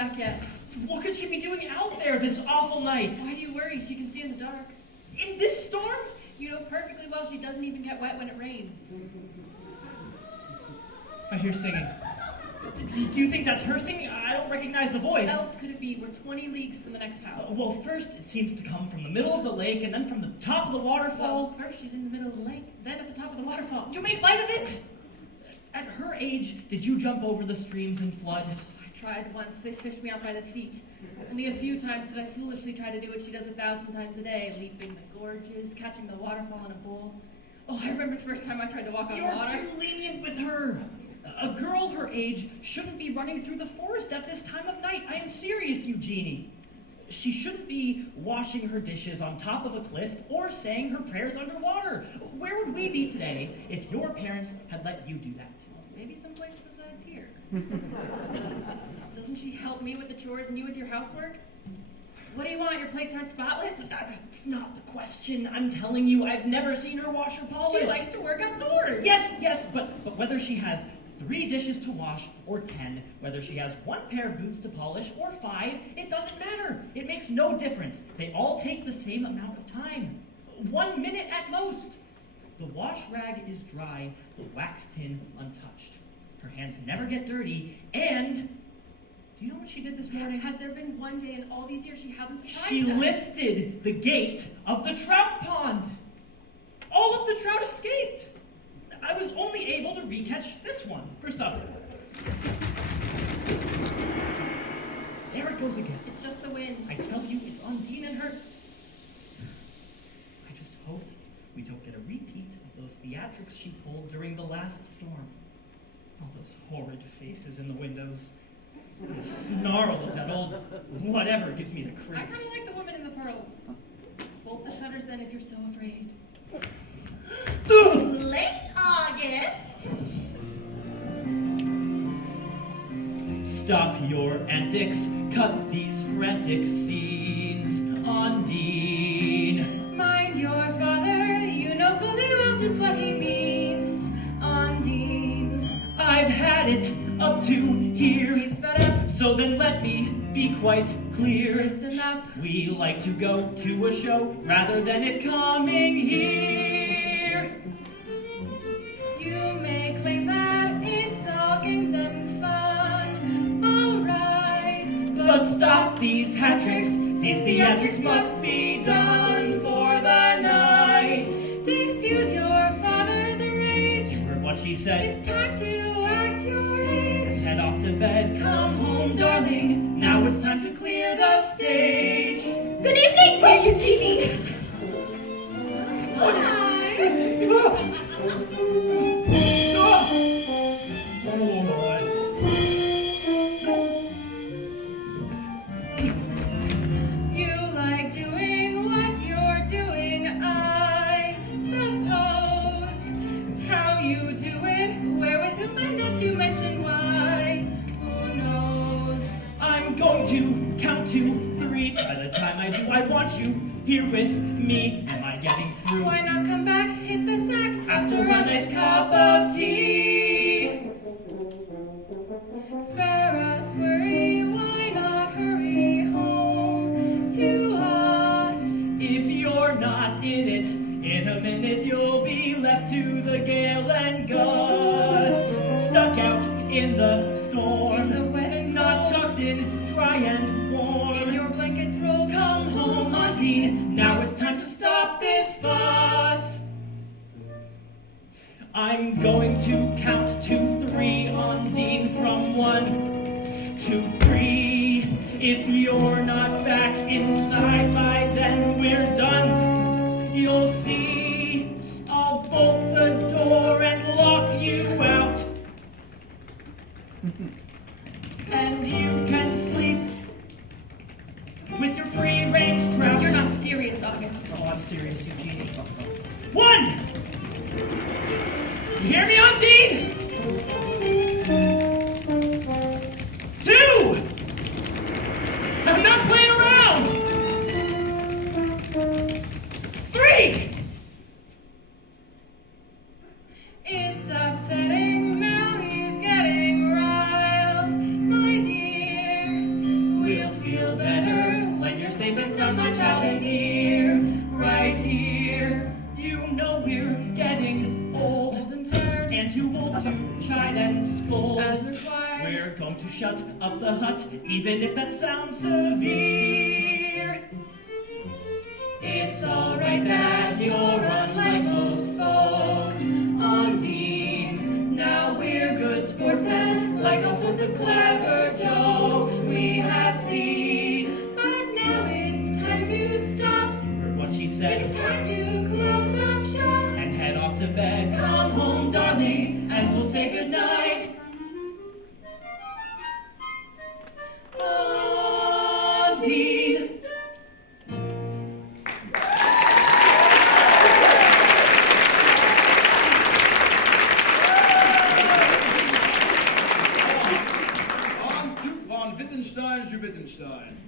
back yet. What could she be doing out there this awful night? Why do you worry? She can see in the dark. In this storm? You know perfectly well she doesn't even get wet when it rains. I hear singing. Do you think that's her singing? I don't recognize the voice. What else could it be? We're 20 leagues from the next house. Well, first it seems to come from the middle of the lake, and then from the top of the waterfall. Well, first she's in the middle of the lake, then at the top of the waterfall. You make light of it? At her age, did you jump over the streams in flood? I tried once. They fished me out by the feet. Only a few times did I foolishly try to do what she does 1,000 times a day, leaping the gorges, catching the waterfall in a bowl. Oh, I remember the first time I tried to walk on water. You're too lenient with her. A girl her age shouldn't be running through the forest at this time of night. I am serious, Eugenie. She shouldn't be washing her dishes on top of a cliff or saying her prayers underwater. Where would we be today if your parents had let you do that? Maybe someplace besides here. Doesn't she help me with the chores and you with your housework? What do you want? Your plates aren't spotless? That's not the question. I'm telling you, I've never seen her wash or polish. She likes to work outdoors. Yes, but whether she has 3 dishes to wash or 10, whether she has 1 pair of boots to polish or 5, it doesn't matter. It makes no difference. They all take the same amount of time. 1 minute at most. The wash rag is dry, the wax tin untouched. Her hands never get dirty, and do you know what she did this morning? Has there been one day in all these years she hasn't surprised She us? lifted the gate of the trout pond. All of the trout escaped. I was only able to recatch this one for supper. There it goes again. It's just the wind. I tell you, it's Undine and her. I just hope we don't get a repeat of those theatrics she pulled during the last storm. All those horrid faces in the windows. And the snarl of that old whatever gives me the creeps. I kind of like the woman in the pearls. Bolt the shutters then if you're so afraid. Late August. Stop your antics, cut these frantic scenes, Undine. Mind your father, you know fully well just what he means, Undine. I've had it up to here. He's fed up. So then let me be quite clear. Listen up. We like to go to a show rather than it coming here. You may claim that it's all games and fun, alright. But stop these hat tricks. These theatrics must be done for the night. Diffuse your father's rage. You heard what she said. It's time to act your age. Head off to bed. Come home, darling. Now it's time to clear the stage. Good evening, dear Eugenie. Hi. You like doing what you're doing, I suppose. How you do it, where with whom, and not to mention why. Who knows? I'm going to count to 3. By the time I do, I want you here with me. Am I getting through? Why not come back, hit the sack After a nice cup of tea. Spare us worry, why not hurry home to us? If you're not in it, in a minute you'll be left to the gale and gusts. Stuck out in the storm. In the wet and not cold. tucked in, dry and warm. In your blankets rolled. Come home, Undine. Now it's time to stop this fuss. I'm going to count to 3, Undine, from 1 to 3. If you're not back inside by then, we're done. You'll see. I'll bolt the door and lock you out. And you can sleep with your free-range trout. You're not serious, August. Oh, I'm serious, Eugenie. 1! You hear me, Undine? 2! I'm not playing around! 3! It's upsetting, now he's getting riled, my dear. safe and sound, my child, and near, right here. You know we're getting old and tired, and too old to chide and scold. as required. We're going to shut up the hut, even if that sounds severe. It's alright that you're unlike most folks on Dean. Now we're good sports and like all sorts of clever jokes we have seen. But now it's time to stop. Heard what she said. It's time to close up shop. And head off to bed. Come home, darling, and we'll say goodnight. On Dean. Wittgenstein.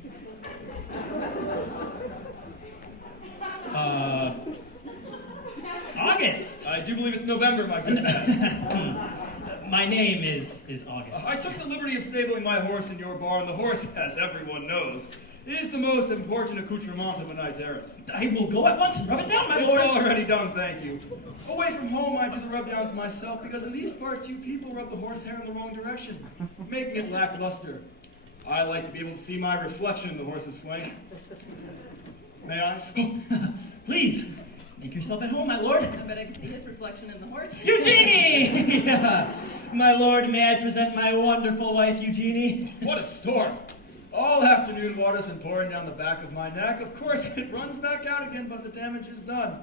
August. I do believe it's November, my good man. My name is August. I took the liberty of stabling my horse in your barn. The horse, as everyone knows, is the most important accoutrement of a knight errant. I will go at once and rub it down, my It's lord. already done, thank you. Away from home, I do the rub-downs myself, because in these parts, you people rub the horsehair in the wrong direction, making it lackluster. I like to be able to see my reflection in the horse's flank. May I? Please, make yourself at home, my lord. I bet I could see his reflection in the horse. Eugenie! My lord, may I present my wonderful wife, Eugenie? What a storm! All afternoon water's been pouring down the back of my neck. Of course, it runs back out again, but the damage is done.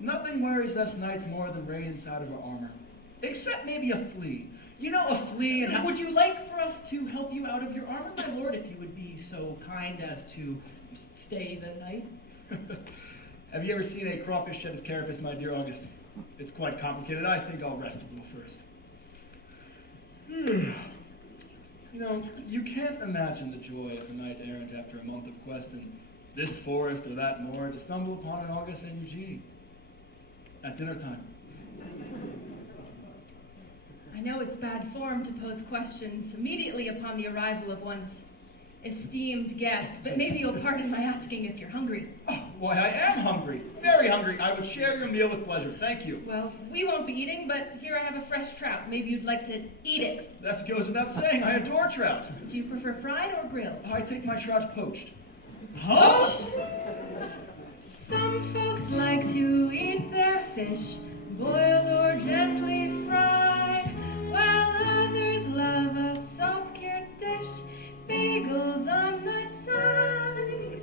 Nothing worries us knights more than rain inside of our armor. Except maybe a flea. You know, a flea and... Would you like for us to help you out of your armor, my lord, if you would be so kind as to stay the night? Have you ever seen a crawfish shed its carapace, my dear August? It's quite complicated. I think I'll rest a little first. You know, you can't imagine the joy of a knight errant after a month of quest in this forest or that moor to stumble upon an August and Eugenie at dinner time. I know it's bad form to pose questions immediately upon the arrival of one's esteemed guest, but maybe you'll pardon my asking if you're hungry. Oh, why, I am hungry. Very hungry. I would share your meal with pleasure. Thank you. Well, we won't be eating, but here I have a fresh trout. Maybe you'd like to eat it. That goes without saying. I adore trout. Do you prefer fried or grilled? I take my trout poached. Poached? Some folks like to eat their fish boiled or gently fried, while others love a salt-cured dish, bagels on the side.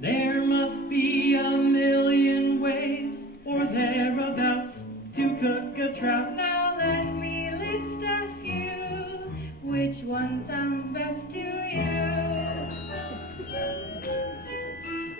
There must be a million ways or thereabouts to cook a trout. Now let me list a few. Which one sounds best to you?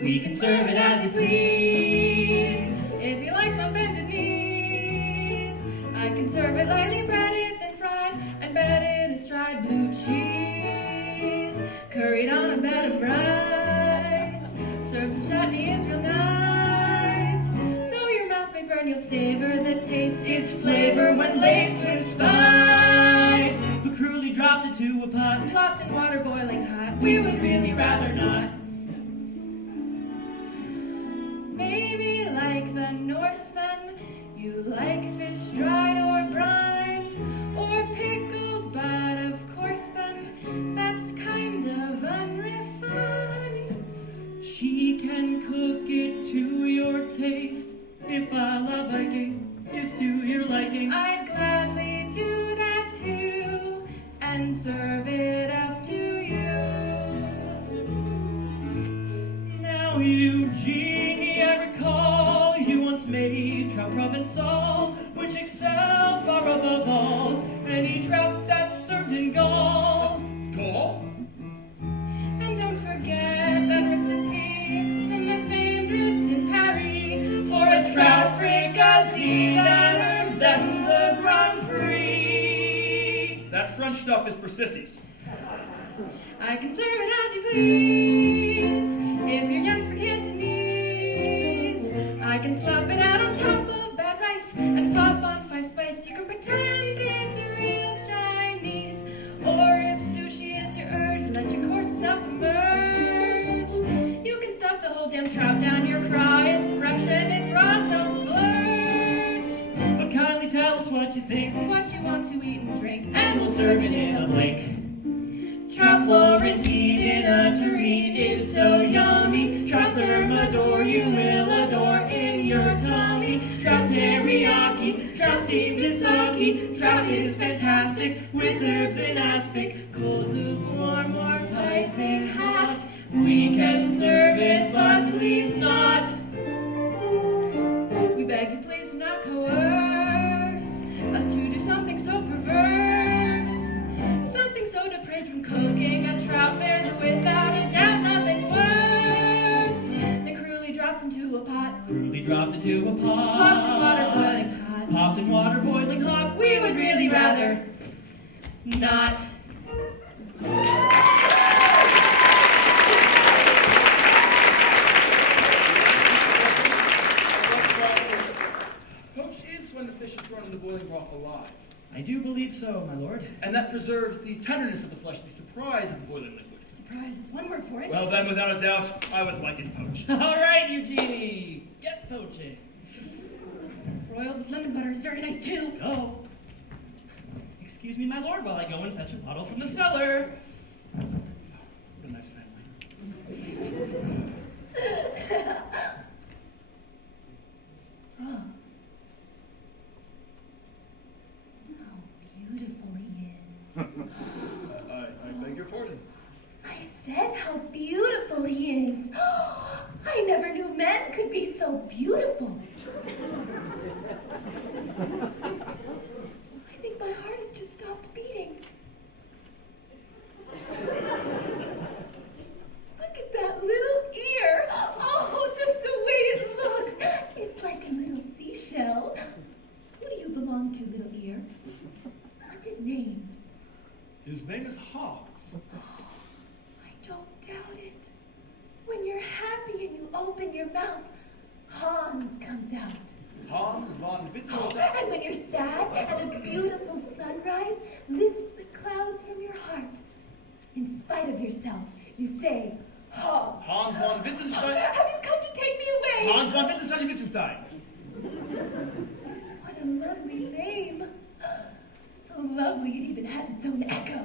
We can serve it as you please. If you like some bended knees, I can serve it lightly breaded, then fried, and bedded in dried blue cheese, curried on a bed of rice, served with chutney is real nice. Though your mouth may burn, you'll savor the taste, its flavor when laced with spice. Who cruelly dropped it to a pot, Plopped in water boiling hot, we would really rather not. Maybe like the Norsemen, you like fish dried or brined, or pickled, but of course then, that's kind of unrefined. she can cook it to your taste. If our Viking is to your liking, I'd gladly do that too, and serve it up to you. now Eugenie, I recall you once made trout provençal, which excel far above all any trout that's served in Gaul. Gaul? And don't forget that recipe from the famed Ritz in Paris For a trout fricassee that earned them the Grand Prix. That French stuff is for sissies. I can serve it as you please. If your young's for Cantonese, I can slop it out on top of bad rice and pop on 5 spice. You can pretend it's a real Chinese, or if sushi is your urge, let your course self-emerge. You think, what you want to eat and drink, and we'll serve it in a blink. Trout Florentine in a tureen is so yummy. Trout thermidor you will adore in your tummy. Trout teriyaki, trout steamed in sake. Trout is fantastic with herbs in aspic. Cold, lukewarm, or piping hot. We can serve it, but please not. we beg you please do not coerce us to do something so perverse, something so depraved when cooking a trout. There's without a doubt nothing worse than cruelly dropped into a pot, Crudely dropped into a pot. popped in water boiling hot. Popped in water boiling hot. We would really rather not. Poached is when the fish is thrown in the boiling broth alive. I do believe so, my lord. And that preserves the tenderness of the flesh, the surprise of the boiling liquid. Surprise is one word for it. Well then, without a doubt, I would like it poached. All right, Eugenie, get poaching. Broiled with lemon butter is very nice too. Go. Excuse me, my lord, while I go and fetch a bottle from the cellar. What a nice family. Oh. How beautiful he is. I beg your pardon. I said how beautiful he is. I never knew men could be so beautiful. I think my heart has just stopped beating. Look at that little ear. Oh, just the way it looks. It's like a little seashell. Who do you belong to, little ear? What's his name? His name is Hans. I don't doubt it. When you're happy and you open your mouth, Hans comes out. Hans von Oh, Wittgenstein. and when you're sad and a beautiful sunrise lifts the clouds from your heart, in spite of yourself, you say, Hans. Hans von Wittgenstein. Have you come to take me away? Hans von Wittgenstein. What a lovely name. So lovely it even has its own echo.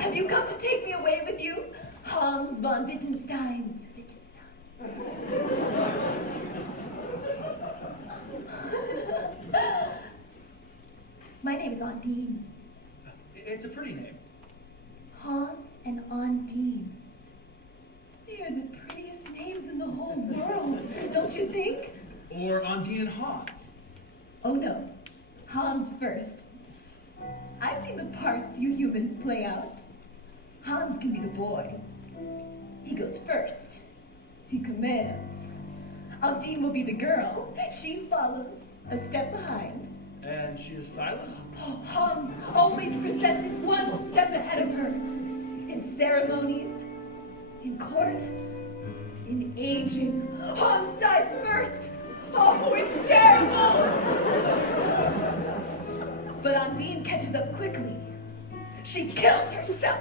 Have you come to take me away with you? Hans von Wittgenstein. My name is Ondine. It's a pretty name. Hans and Ondine. They are the prettiest names in the whole world, don't you think? Or Ondine and Hans. Oh no, Hans first. I've seen the parts you humans play out. Hans can be the boy. He goes first. He commands. Ondine will be the girl. She follows, a step behind. And she is silent? Oh, Hans always possesses one step ahead of her. In ceremonies, in court, in aging. Hans dies first. Oh, it's terrible. But Ondine catches up quickly. She kills herself.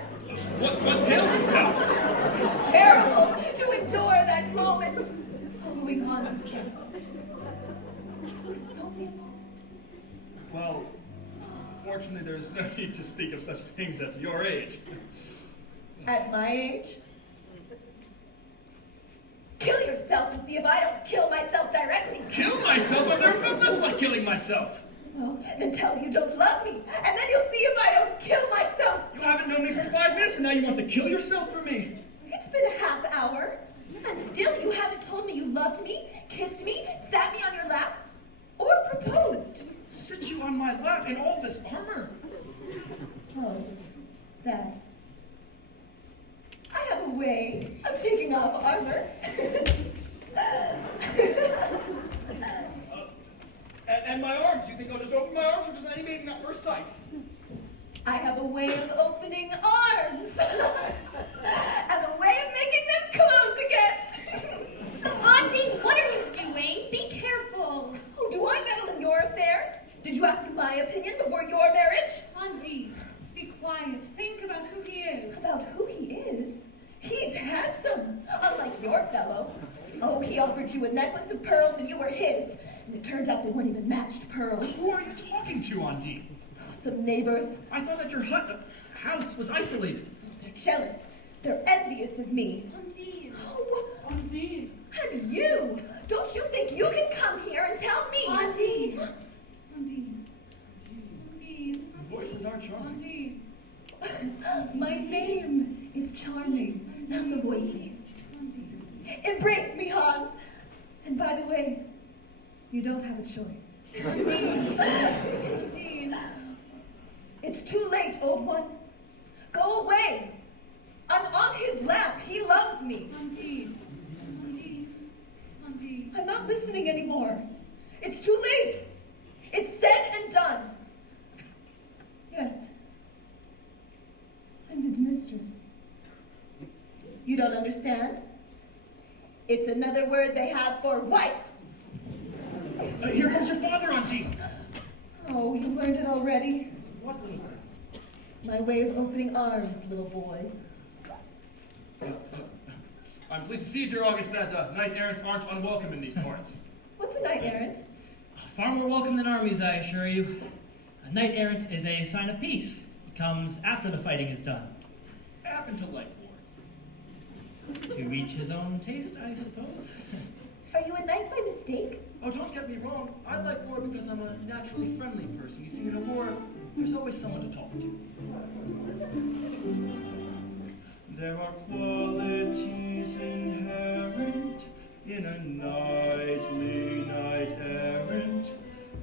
What tales you tell? It's terrible to endure that moment following Hans's death. It's only a moment. Well, fortunately there's no need to speak of such things at your age. At my age? Kill yourself and see if I don't kill myself directly. Kill myself? I've never felt this like killing myself. Well, then tell me you don't love me, and then you'll see if I don't kill myself. You haven't known me for 5 minutes and now you want to kill yourself for me. It's been a half hour, and still you haven't told me you loved me, kissed me, sat me on your lap, or proposed. Sit you on my lap in all this armor. Oh, that. I have a way of taking off armor. And my arms, you think I'll just open my arms or just anything at first sight? I have a way of opening arms. And a way of making them close again. Auntie, what are you doing? Be careful. Oh, do I meddle in your affairs? Did you ask my opinion before your marriage? Auntie, be quiet. Think about who he is. About who he is? He's handsome, unlike your fellow. Oh, he offered you a necklace of pearls and you were his. And it turns out they weren't even matched pearls. Who are you talking to, Undine? Some neighbors. I thought that your house was isolated. They're jealous. They're envious of me. Undine. Oh, Undine. and you! Don't you think you can come here and tell me? Undine. Undine. Undine. The voices are charming. Undine. My name is charming, not the voices. Undine. Embrace me, Hans. And by the way, you don't have a choice. Undine. It's too late, old one. Go away. I'm on his lap. He loves me. Undine. Undine. Undine. I'm not listening anymore. It's too late. It's said and done. Yes. I'm his mistress. You don't understand? It's another word they have for wife. Here comes your father, Undine. Oh, you've learned it already. What little girl? My way of opening arms, little boy. I'm pleased to see, dear August, that knight-errants aren't unwelcome in these parts. What's a knight-errant? Far more welcome than armies, I assure you. A knight-errant is a sign of peace. It comes after the fighting is done. I happen to like war. To each his own taste, I suppose. Are you a knight by mistake? Oh, don't get me wrong. I like war because I'm a naturally friendly person. You see, in a war, there's always someone to talk to. There are qualities inherent in a knightly knight-errant,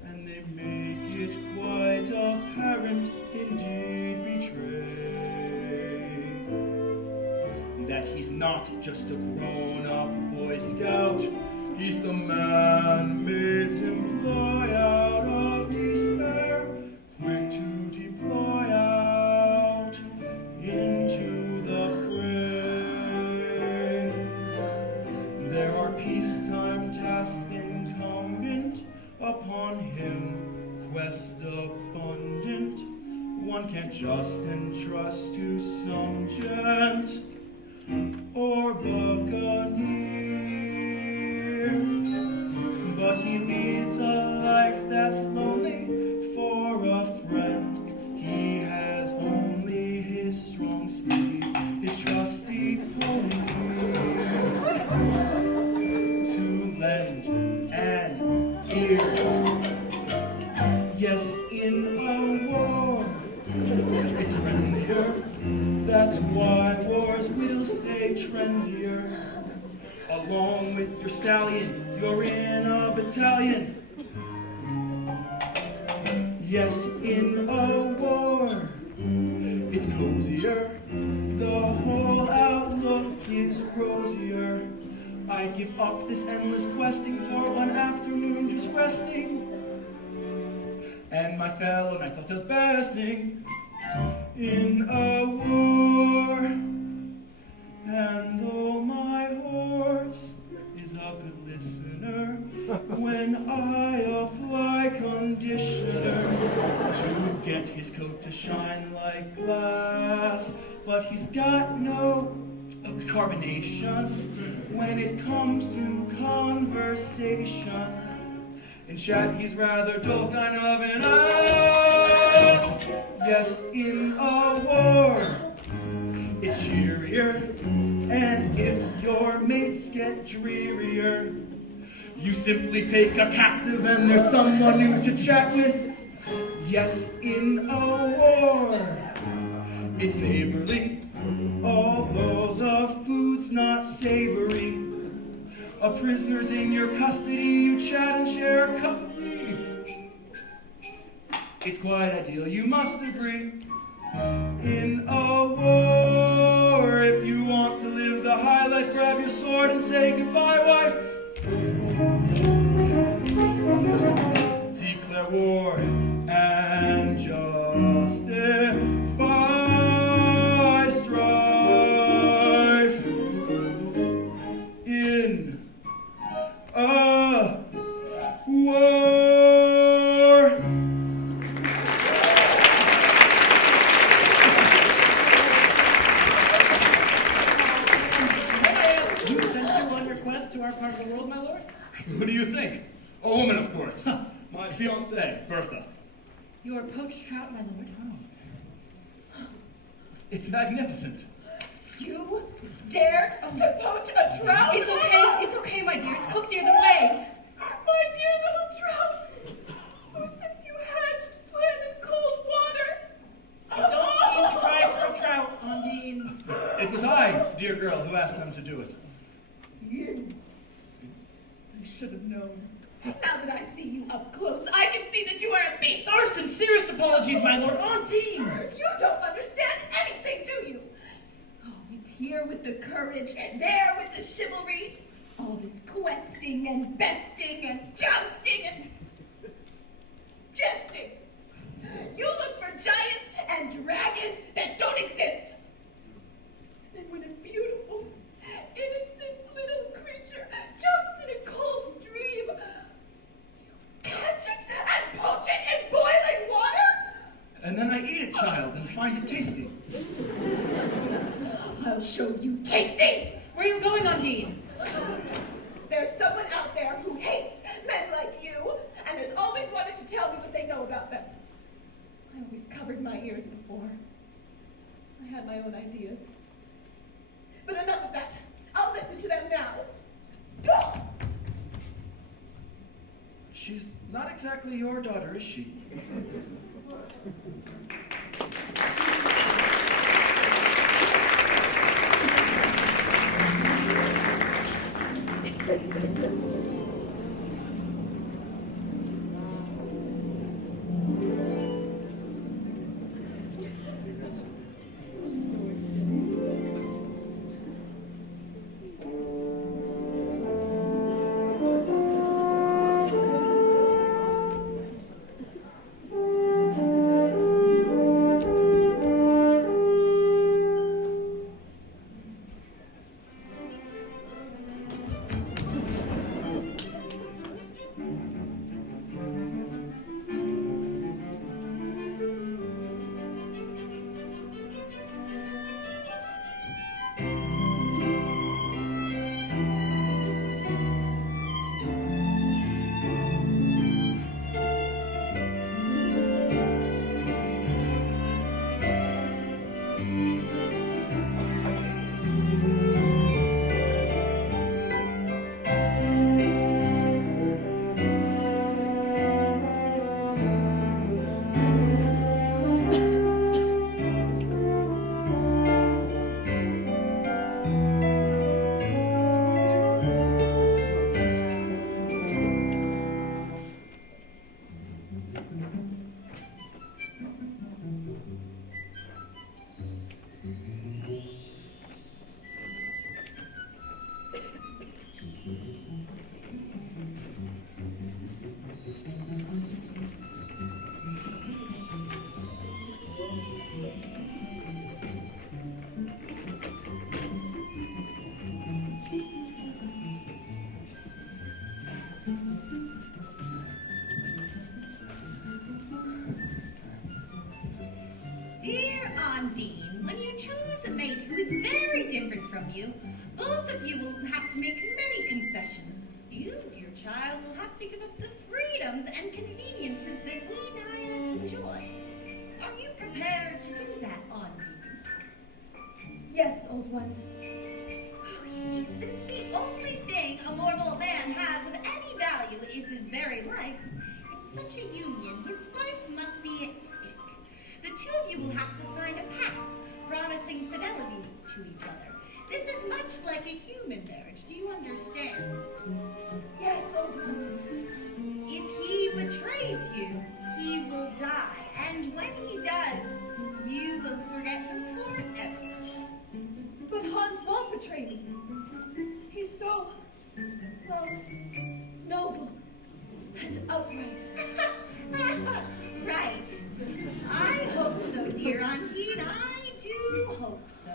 and they make it quite apparent, indeed betray, that he's not just a grown-up Boy Scout. He's the man maid's employ out of despair, quick to deploy out into the fray. There are peacetime tasks incumbent upon him, quest abundant. One can't just entrust to some gent or buccaneer. But he leads a life that's lonely. For a friend he has only his strong steed, his trusty pony, to lend an ear. Yes, in a war it's friendlier. That's why wars will stay trendier. Along with your stallion, you're in a battalion. Yes, in a war, it's cozier. The whole outlook is rosier. I give up this endless questing for one afternoon just resting, and my fellow knights I'll tell besting in a war. And though my horse is a good listener, when I apply conditioner to get his coat to shine like glass, but he's got no carbonation when it comes to conversation. In chat he's rather dull, kind of an ass. Yes, in a war it's cheerier, and if your mates get drearier, you simply take a captive and there's someone new to chat with. Yes, in a war, it's neighborly, although the food's not savory. A prisoner's in your custody, you chat and share a cup of tea. It's quite ideal, you must agree. In a war, if you want to live the high life, grab your sword and say goodbye, wife. Declare war and justify strife. In a war. You sent you on your quest to our part of the world, my lord? What do you think? A woman, of course. My fiancée, Bertha. Your poached trout, my lord. It's magnificent. You dared to poach a trout? It's okay, my dear. It's cooked the other way. My dear little trout, who since you had swam in cold water. Don't need to cry for a trout, Undine. It was I, dear girl, who asked them to do it. You. I should have known. Now that I see you up close, I can see that you are a beast. Our sincerest apologies, my lord. Undine! You don't understand anything, do you? Oh, it's here with the courage, there with the chivalry. All this questing and besting and jousting and jesting. You look for giants and dragons that don't exist. And when a beautiful, innocent little creature jumps in a cold stream, you catch it and poach it in boiling water? And then I eat it, child, and find it tasty. I'll show you tasty. Where are you going, Undine? There's someone out there who hates men like you and has always wanted to tell me what they know about them. I always covered my ears before. I had my own ideas. But enough of that. I'll listen to them now. Go! She's not exactly your daughter, is she? Dear Undine, when you choose a mate who is very different from you, both of you will have to make many concessions. You, dear child, will have to give up the freedoms and conveniences that we naiads enjoy. Are you prepared to do that, Undine? Yes, old one. Since the only thing a mortal man has of any value is his very life, in such a union, his life must be at stake. The two of you will have to sign a pact, promising fidelity to each other. This is much like a human marriage. Do you understand? Yes, old one. If he betrays you, he will die. And when he does, you will forget him forever. But Hans won't betray me. He's so, well, noble and upright. Right. I hope so, dear Undine. I do hope so.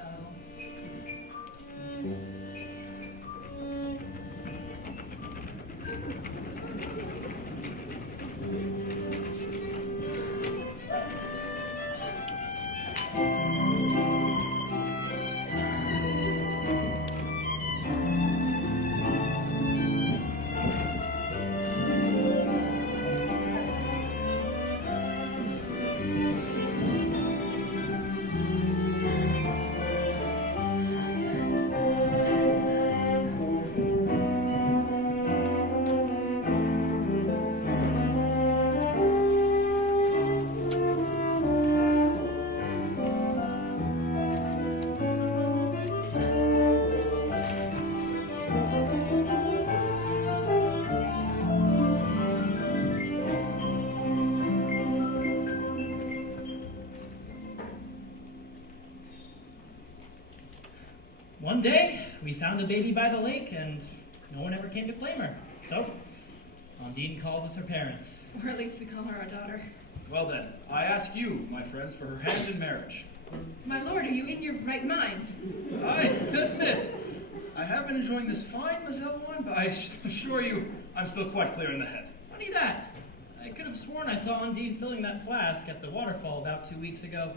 found a baby by the lake, and no one ever came to claim her. So, Undine calls us her parents. Or at least we call her our daughter. Well then, I ask you, my friends, for her hand in marriage. My lord, are you in your right mind? I admit, I have been enjoying this fine Moselle wine, but I assure you, I'm still quite clear in the head. Funny that. I could have sworn I saw Undine filling that flask at the waterfall about 2 weeks ago.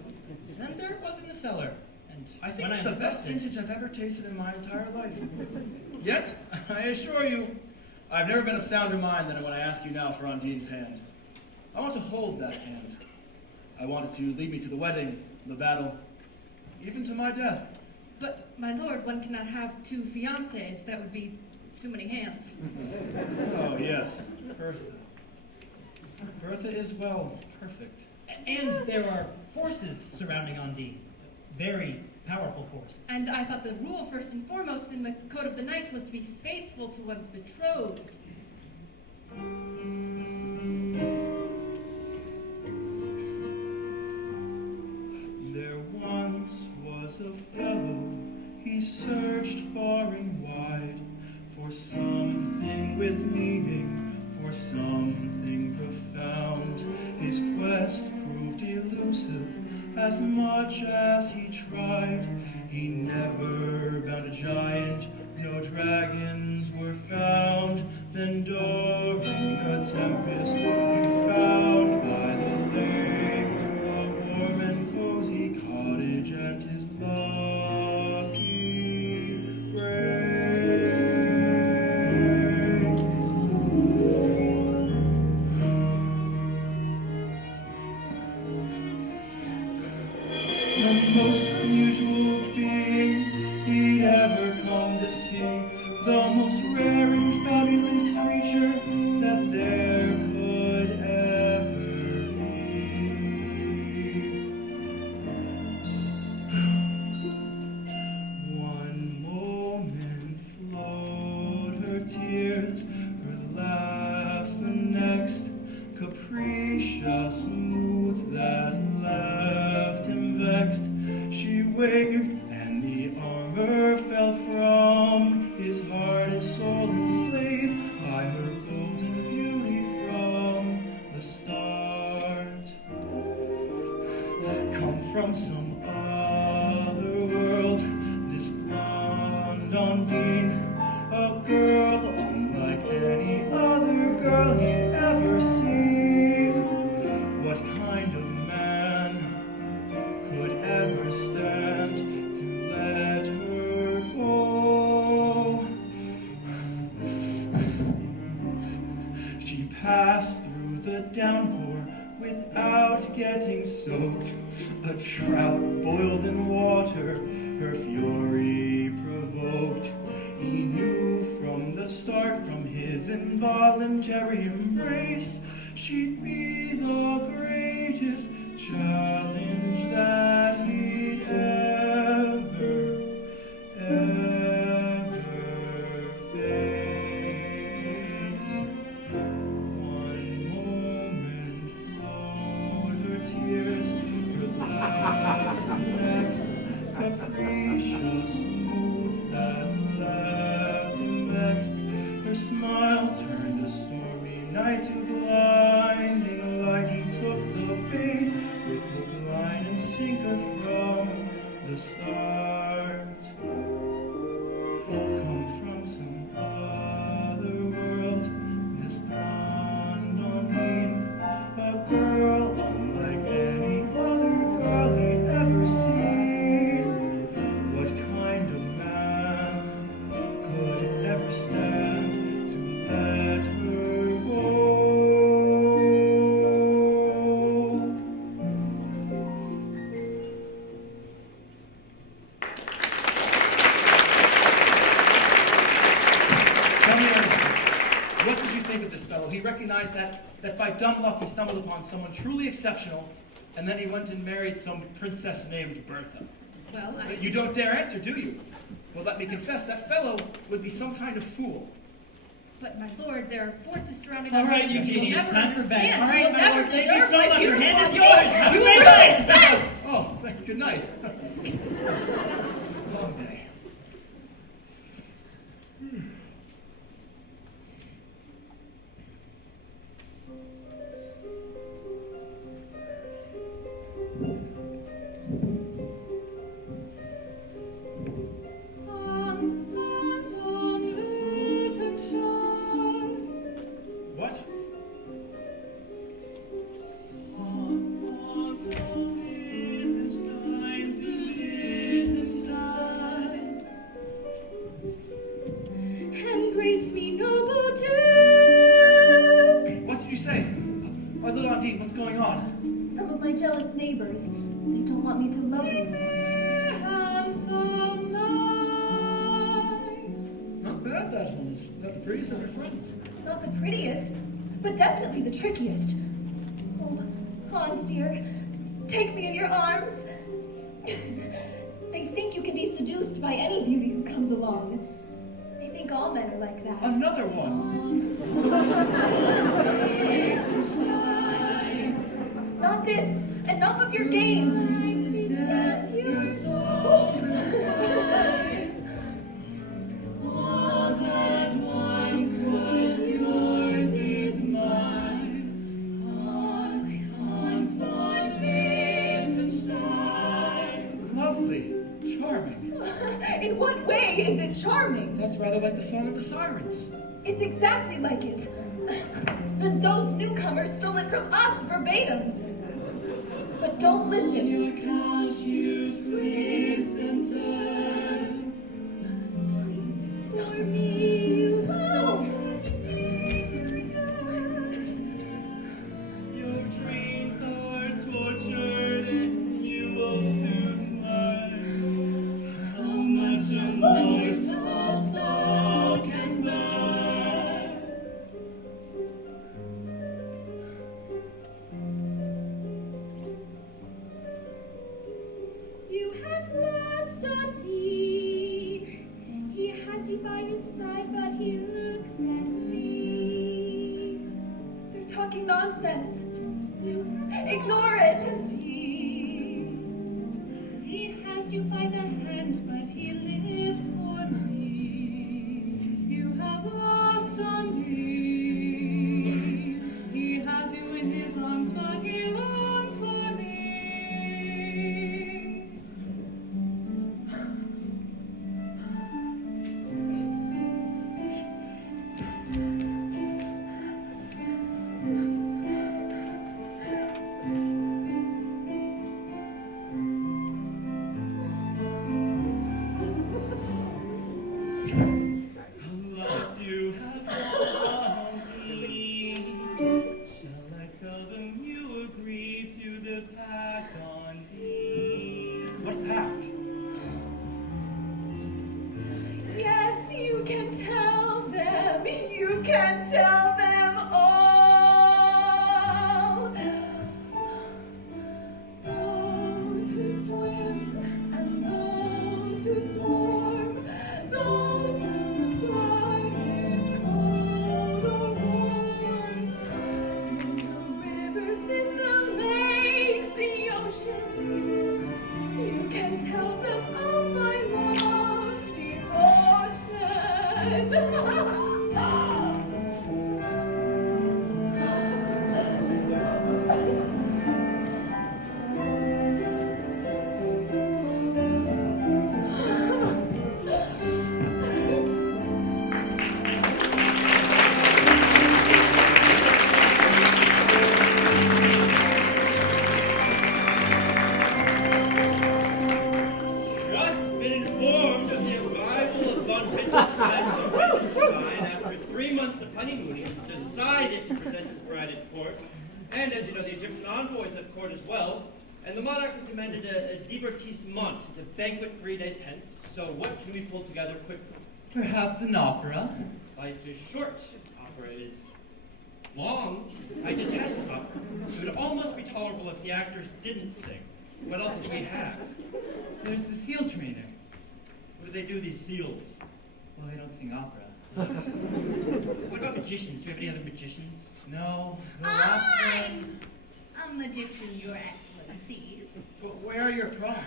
And there it was in the cellar. And I think when it's the best inspected- vintage I've ever tasted in my entire life. Yet, I assure you, I've never been of sounder mind than when I ask you now for Undine's hand. I want to hold that hand. I want it to lead me to the wedding, the battle, even to my death. But, my lord, one cannot have two fiancés. That would be too many hands. Oh, yes, Bertha. Bertha is, well, perfect. And there are forces surrounding Undine. Very powerful forces. And I thought the rule, first and foremost, in the Code of the Knights was to be faithful to one's betrothed. There once was a fellow, he searched far and wide for something with meaning, for something profound. His quest proved elusive as much as he tried. He never bound a giant, no dragons were found. Then during a tempest he found by the lake a warm and cozy cottage and his lucky break. The most unusual being he'd ever come to see, the most rare and fabulous creature that there could ever be. One moment flowed her tears, her laughs the next, capricious moods that left him vexed. She waved, and the armor fell from his heart, his soul enslaved by her golden beauty from the start. Come from some other world, this blonde Undine, a girl unlike any other girl he'd ever seen. What kind of man could ever stand to let her go? She passed through the downpour without getting soaked. A trout boiled in water, her fury provoked. He knew from the start, from his involuntary embrace, she'd be the greatest challenge that he'd ever face. One moment flowed her tears, her laughs the next, capricious moods that left him vexed. Her smile turned a stormy night to blinding light. He took the bait with hook, line, and sinker from the start. Come from some other world, this blonde Undine, a girl unlike any other girl he'd ever seen. What kind of man could ever stand to let her go? Tell me honestly, what did you think of this fellow? He recognized that by dumb luck he stumbled upon someone truly exceptional, and then he went and married some princess named Bertha. Well, You don't dare answer, do you? Well, let me confess, that fellow would be some kind of fool. But, my lord, there are forces surrounding All us right, that you'll Eugenie, it's never time for bed. understand. All right, You'll my never lord, thank you deserve so my much. Your hand is beautiful yours. Undine. Have a You great will night. die. Oh, good night. Long day. neighbors. They don't want me to love them. Handsome knight. Not bad, that one. Not the prettiest of your friends. Not the prettiest, but definitely the trickiest. Oh, Hans, dear, take me in your arms. They think you can be seduced by any beauty who comes along. They think all men are like that. Another one. Not this. Enough of your games. All that once was yours is mine. Hans von Wittgenstein. Lovely. Charming. In what way is it charming? That's rather like the Song of the Sirens. It's exactly like it. Those newcomers stole it from us verbatim. But don't listen. Your cashews twist and turn. For me, love. Your dreams are tortured and you will soon learn how much a mortal soul can bear. You have lost on tea. He has you by his side, but he looks at me. They're talking nonsense. Ignore it. He has you by the hand, but he lives for me. You have lost on tea. He has you in his arms, but he longs for me. Unless you have found me, shall I tell them you agree to the pact on Dean? What pact? Yes, you can tell them. You can tell them all. Those who swim and those who swarm, those whose blood is cold or warm. In the rivers, in the lakes, the ocean, you can tell them of my love's devotion. Just been informed of the arrival of von Wittgenstein to Wittgenstein after 3 months of honeymooning. He's decided to present his bride at court. And as you know, the Egyptian envoy is at court as well. And the monarch has demanded a divertissement to banquet 3 days hence. So what can we pull together quickly? Perhaps an opera? Life is short. Opera is long. I detest opera. It would almost be tolerable if the actors didn't sing. What else do we have? There's the seal trainer. What do they do, these seals? Well, they don't sing opera. What about magicians? Do you have any other magicians? No. I'm a magician, Your Excellencies. But where are your props?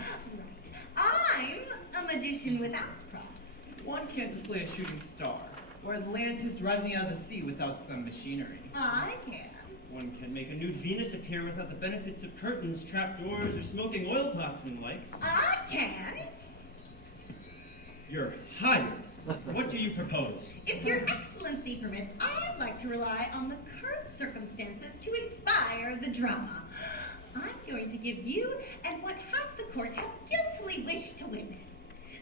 I'm a magician without props. One can't display a shooting star, or Atlantis rising out of the sea without some machinery. I can. One can make a nude Venus appear without the benefits of curtains, trapdoors, or smoking oil pots and the likes. I can. You're hired. What do you propose? If Your Excellency permits, I'd like to rely on the current circumstances to inspire the drama. I'm going to give you and what half the court have guiltily wished to witness.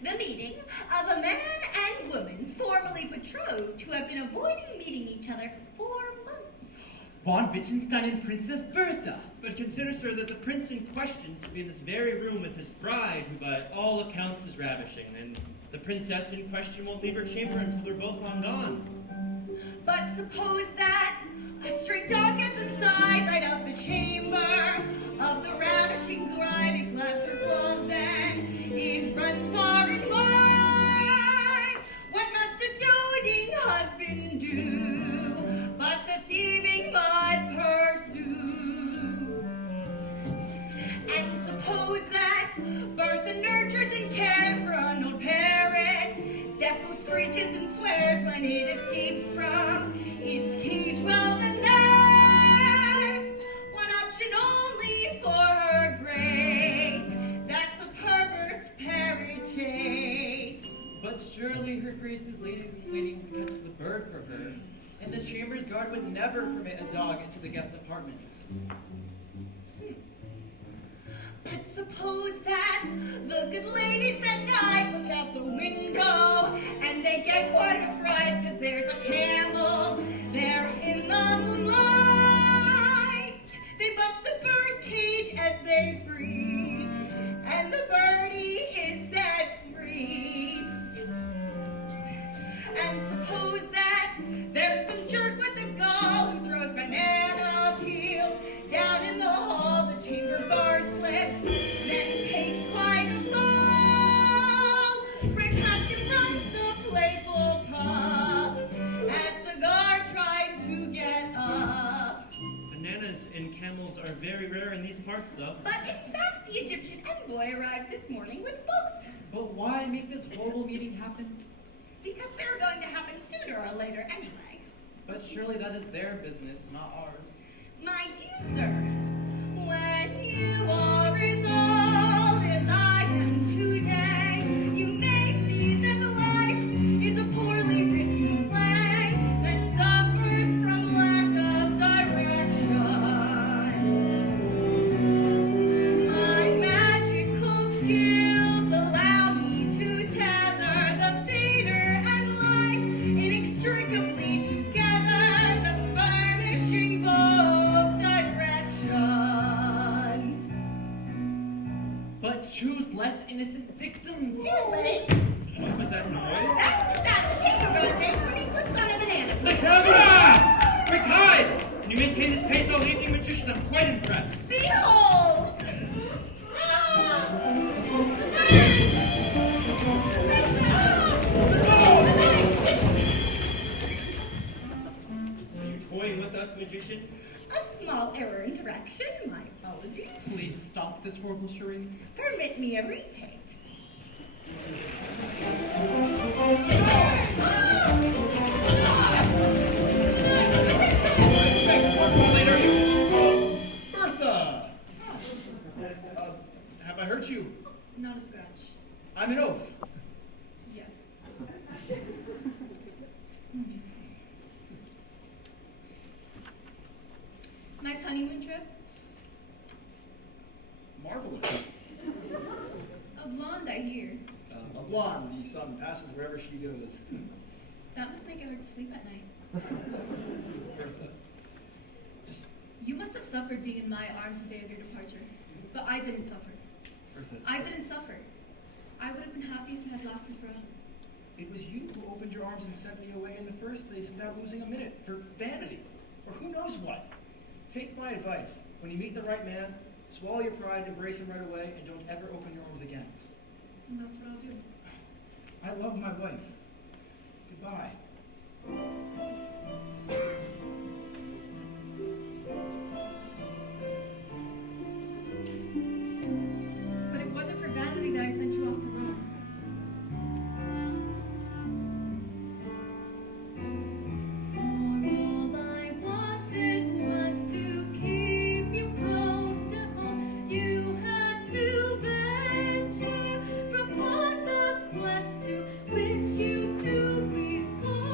The meeting of a man and woman formerly betrothed who have been avoiding meeting each other for months. Von Wittgenstein and Princess Bertha. But consider, sir, that the prince in question is to be in this very room with his bride, who by all accounts is ravishing, and the princess in question won't leave her chamber until they're both long gone. But suppose that a stray dog gets inside right out the chamber of the ravishing bride, it grabs her glove, then it runs far and wide. What must a doting husband do but the thieving mud pursue? And suppose that Bertha nurtures and cares for an old parent, Depot screeches and swears when it escapes from its cage. Well, then there's one option only for her grace. That's the perverse parrot chase. But surely her grace's ladies in waiting would catch the bird for her, and the chamber's guard would never permit a dog into the guest apartments. But suppose that the good ladies that night look out the window and they get quite a fright because there's a camel there in the moonlight. They bump the bird cage as they free, and the birdie is set free. And suppose that there's some jerk with a gull who throws banana peels down in the hall. The chamber guard slips, then takes quite a fall. Great Haskin runs the playful pup as the guard tries to get up. Bananas and camels are very rare in these parts, though. But in fact, the Egyptian envoy arrived this morning with both. But why make this horrible meeting happen? Because they're going to happen sooner or later anyway. But surely that is their business, not ours. My dear sir, when you are as old as I am today, you may see that life is a poorly written play that suffers from lack of direction. My magical skills allow me to tether the theater and life inextricably together, thus furnishing both directions. But choose less innocent victims. Too late. What was that noise? That's the sound the chamber guard makes when he slips on a banana The peel. camera! Quick, hide! Can you maintain this pace all evening, magician? I'm quite impressed. Behold! Are you toying with us, magician? A small error in direction, my apologies. Please stop this horrible charade. Permit me a retake. Bertha! Have I hurt you? Not a scratch. I'm an oaf. Yes. Nice honeymoon trip? Marvelous. A blonde, I hear. A blonde, the sun passes wherever she goes. That must make it hard to sleep at night. Bertha. Just, You must have suffered being in my arms the day of your departure. But I didn't suffer. Bertha. I didn't suffer. I would have been happy if it had lasted forever. It was you who opened your arms and sent me away in the first place without losing a minute, for vanity, or who knows what. Take my advice. When you meet the right man, swallow your pride, embrace him right away, and don't ever open your arms again. And that's what I'll do. I love my wife. Goodbye. But it wasn't for vanity that I sent you off to Rome. For all I wanted was to keep you close to home. You had to venture from on the quest to which you duly swore.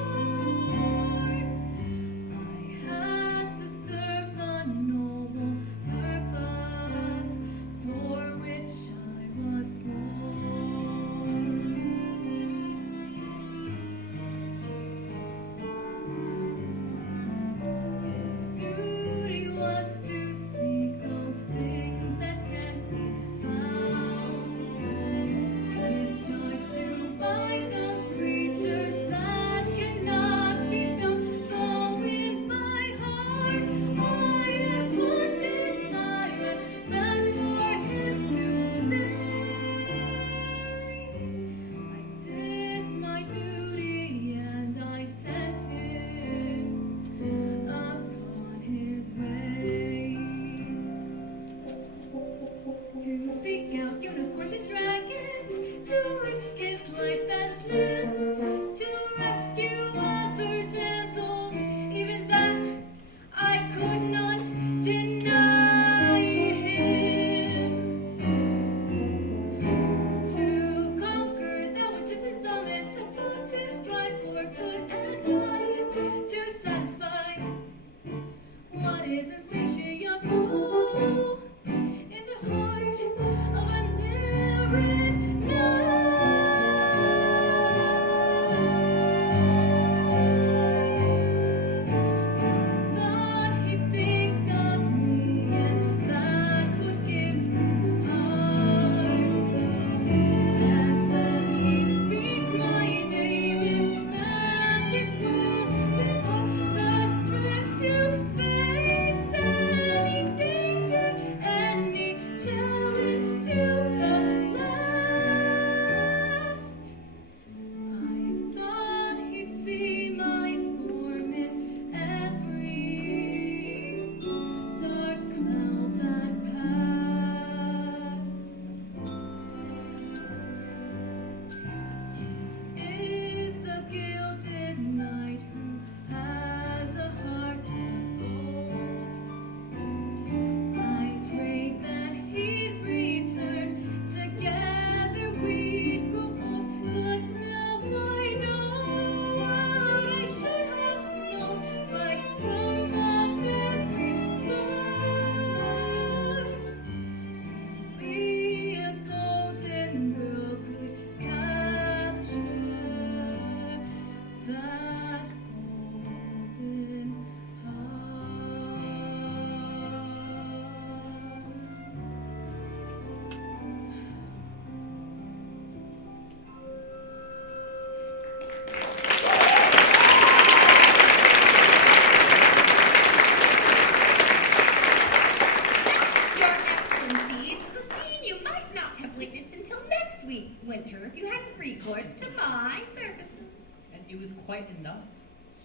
enough.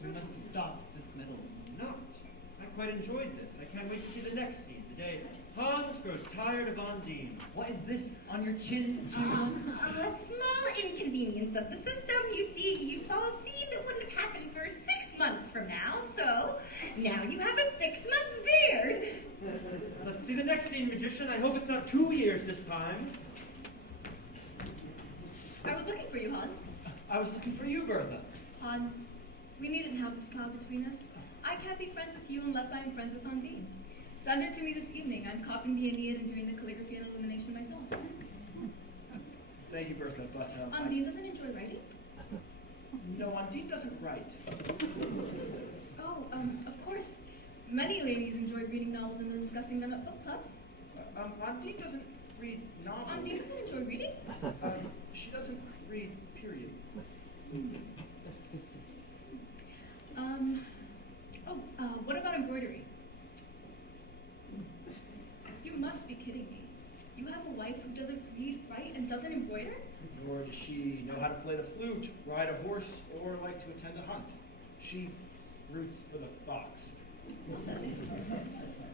We must stop this meddle. Not. I quite enjoyed this. I can't wait to see the next scene, the day Hans grows tired of Undine. What is this on your chin, Julian? A small inconvenience of the system. You see, you saw a scene that wouldn't have happened for 6 months from now, so now you have a 6-month beard. Let's see the next scene, magician. I hope it's not 2 years this time. I was looking for you, Hans. I was looking for you, Bertha. Hans, we needn't have this cloud between us. I can't be friends with you unless I'm friends with Undine. Send her to me this evening. I'm copying the Aeneid and doing the calligraphy and illumination myself. Thank you, Bertha, but Undine doesn't enjoy writing? no, Undine doesn't write. Oh, of course. Many ladies enjoy reading novels and then discussing them at book clubs. Undine doesn't read novels. Undine doesn't enjoy reading? She doesn't read, period. What about embroidery? You must be kidding me. You have a wife who doesn't read, write, and doesn't embroider? Nor does she know how to play the flute, ride a horse, or like to attend a hunt. She roots for the fox.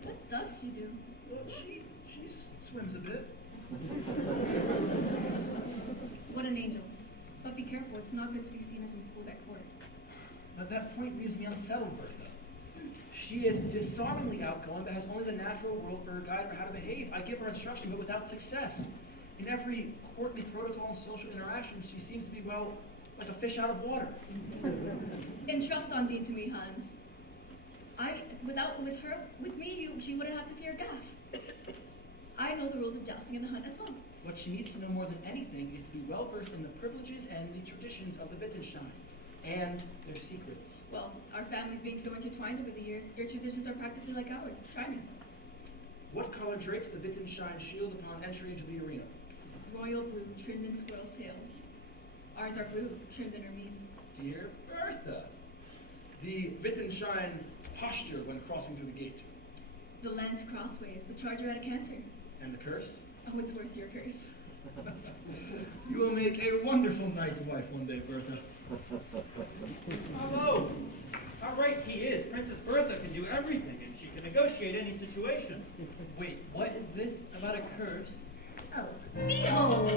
What does she do? Well, she swims a bit. What an angel. But be careful, it's not good to be seen as in school at court. Now that point leaves me unsettled, Bertha. She is disarmingly outgoing, but has only the natural world for her guide for how to behave. I give her instruction, but without success. In every courtly protocol and social interaction, she seems to be, well, like a fish out of water. Entrust Undine to me, Hans. With me, she wouldn't have to fear gaff. I know the rules of jousting and the hunt as well. What she needs to know more than anything is to be well versed in the privileges and the traditions of the Wittgenstein and their secrets. Well, our families being so intertwined over the years, your traditions are practically like ours. Try me. What color drapes the Wittgenstein shield upon entry into the arena? Royal blue, trimmed in squirrel's tails. Ours are blue, trimmed in ermine. Dear Bertha, the Wittgenstein posture when crossing through the gate. The lance crossways, the charger at a canter. And the curse? Oh, it's worse, your curse. You will make a wonderful knight's wife one day, Bertha. Hello. How right he is. Princess Bertha can do everything, and she can negotiate any situation. Wait, what is this about a curse? Oh, behold.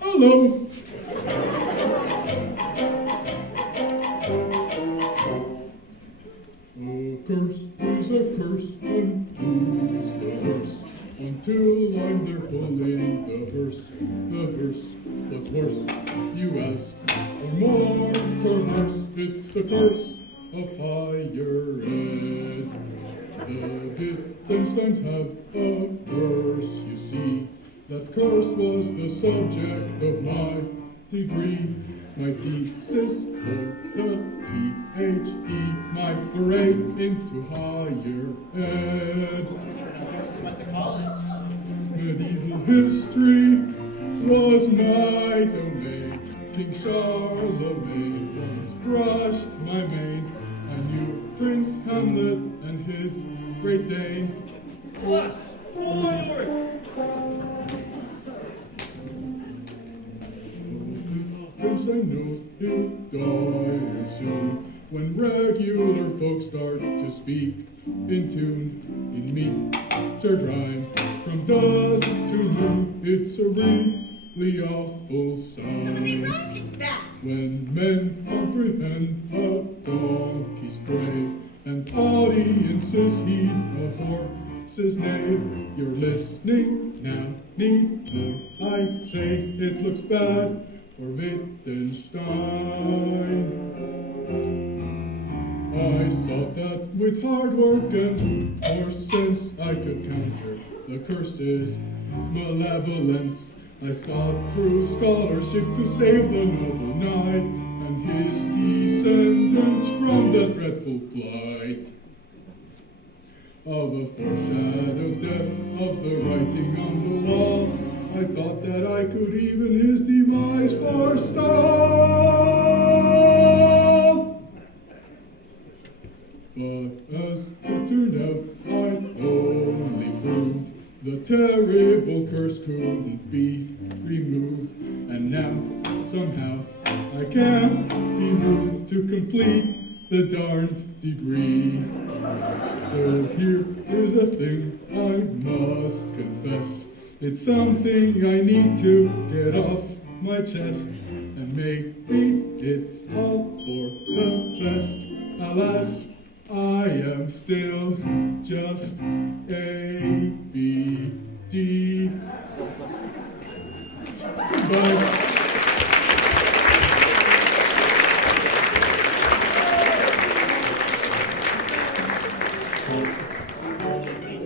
Hello. A curse is a curse, and who's the hearse? Until I'm there pulling the hearse. What's worse, you ask, or more perverse? It's the curse of higher ed. The Wittgensteins have a curse, you see. That curse was the subject of my degree, my thesis for the PhD, my foray into higher ed. She went to college. Medieval history was my domain. King Charlemagne once brushed my mane. I knew Prince Hamlet and his Great Dane. Plus, forward! Prince I know he'll die soon, when regular folks start to speak in tune, in meter rhyme, from dusk to noon. It's a really awful So when they sign rhyme, it's bad. when men comprehend a donkey's bray, and audiences heed a horse's neigh. You're listening now, need more I say. It looks bad for Wittgenstein. I saw that with hard work and more sense I could counter the curse's malevolence. I sought through scholarship to save the noble knight and his descendants from the dreadful plight of a foreshadowed death of the writing on the wall. I thought that I could even his demise forestall. But as it turned out, I only proved the terrible curse couldn't be removed. complete the darned degree. So here is a thing I must confess. It's something I need to get off my chest, and maybe it's all for the best. Alas, I am still just A, B, D. But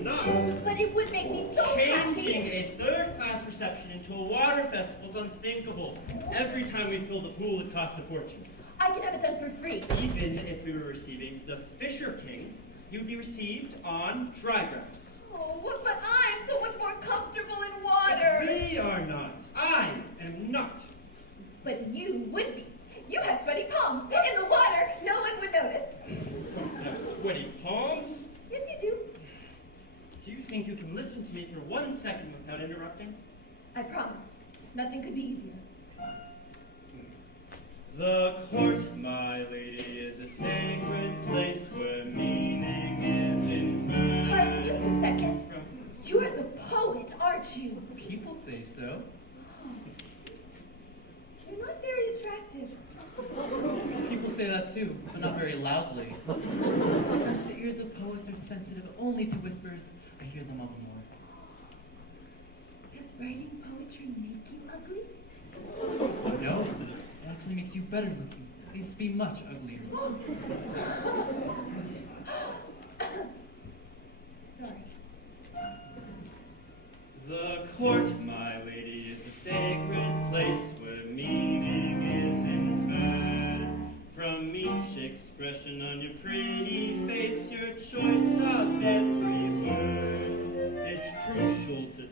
Not. But it would make me so Changing happy. a third-class reception into a water festival is unthinkable. Every time we fill the pool, it costs a fortune. I can have it done for free. Even if we were receiving the Fisher King, he would be received on dry grounds. Oh, but I'm so much more comfortable in water. We are not. I am not. But you would be. You have sweaty palms. In the water, no one would notice. Don't have sweaty palms. Yes, you do. Do you think you can listen to me for 1 second without interrupting? I promise. Nothing could be easier. The court, my lady, is a sacred place where meaning is inferred. Pardon, just a second. You're the poet, aren't you? People say so. You're not very attractive. People say that too, but not very loudly. Since the ears of poets are sensitive only to whispers, I hear them all the more. Does writing poetry make you ugly? No, it actually makes you better looking. I used to be much uglier. Sorry. The court, my lady, is a sacred place where meaning is inferred. From each expression on your pretty face, your choice of every word. It's crucial to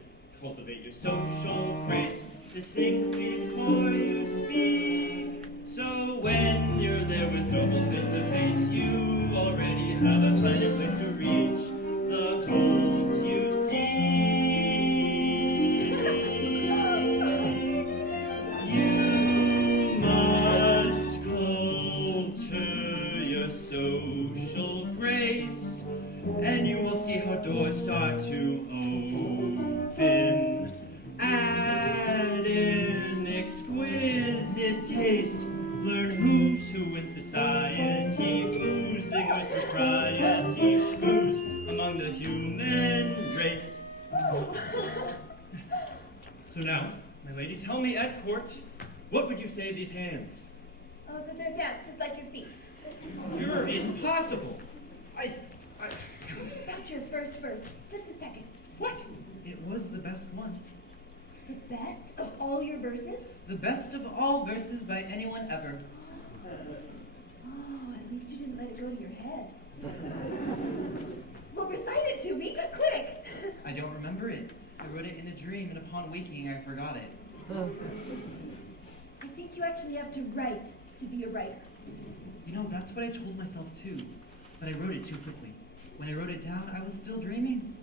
cultivate your social grace, to think before you speak. So when you're there with noble face to face, you already have a plan in place to reach the goals you seek. You must culture your social grace, and you will see how doors start to open. Add in exquisite taste. Learn who's who in society, oozing with propriety, schmooze among the human race. So now, my lady, tell me at court, what would you say of these hands? Oh, that they're damp, just like your feet. You're impossible. Tell me about your first verse. Just a second. What? It was the best one. The best of all your verses? The best of all verses by anyone ever. Oh, at least you didn't let it go to your head. Well, recite it to me, quick. I don't remember it. I wrote it in a dream, and upon waking, I forgot it. I think you actually have to write to be a writer. You know, that's what I told myself too, but I wrote it too quickly. When I wrote it down, I was still dreaming.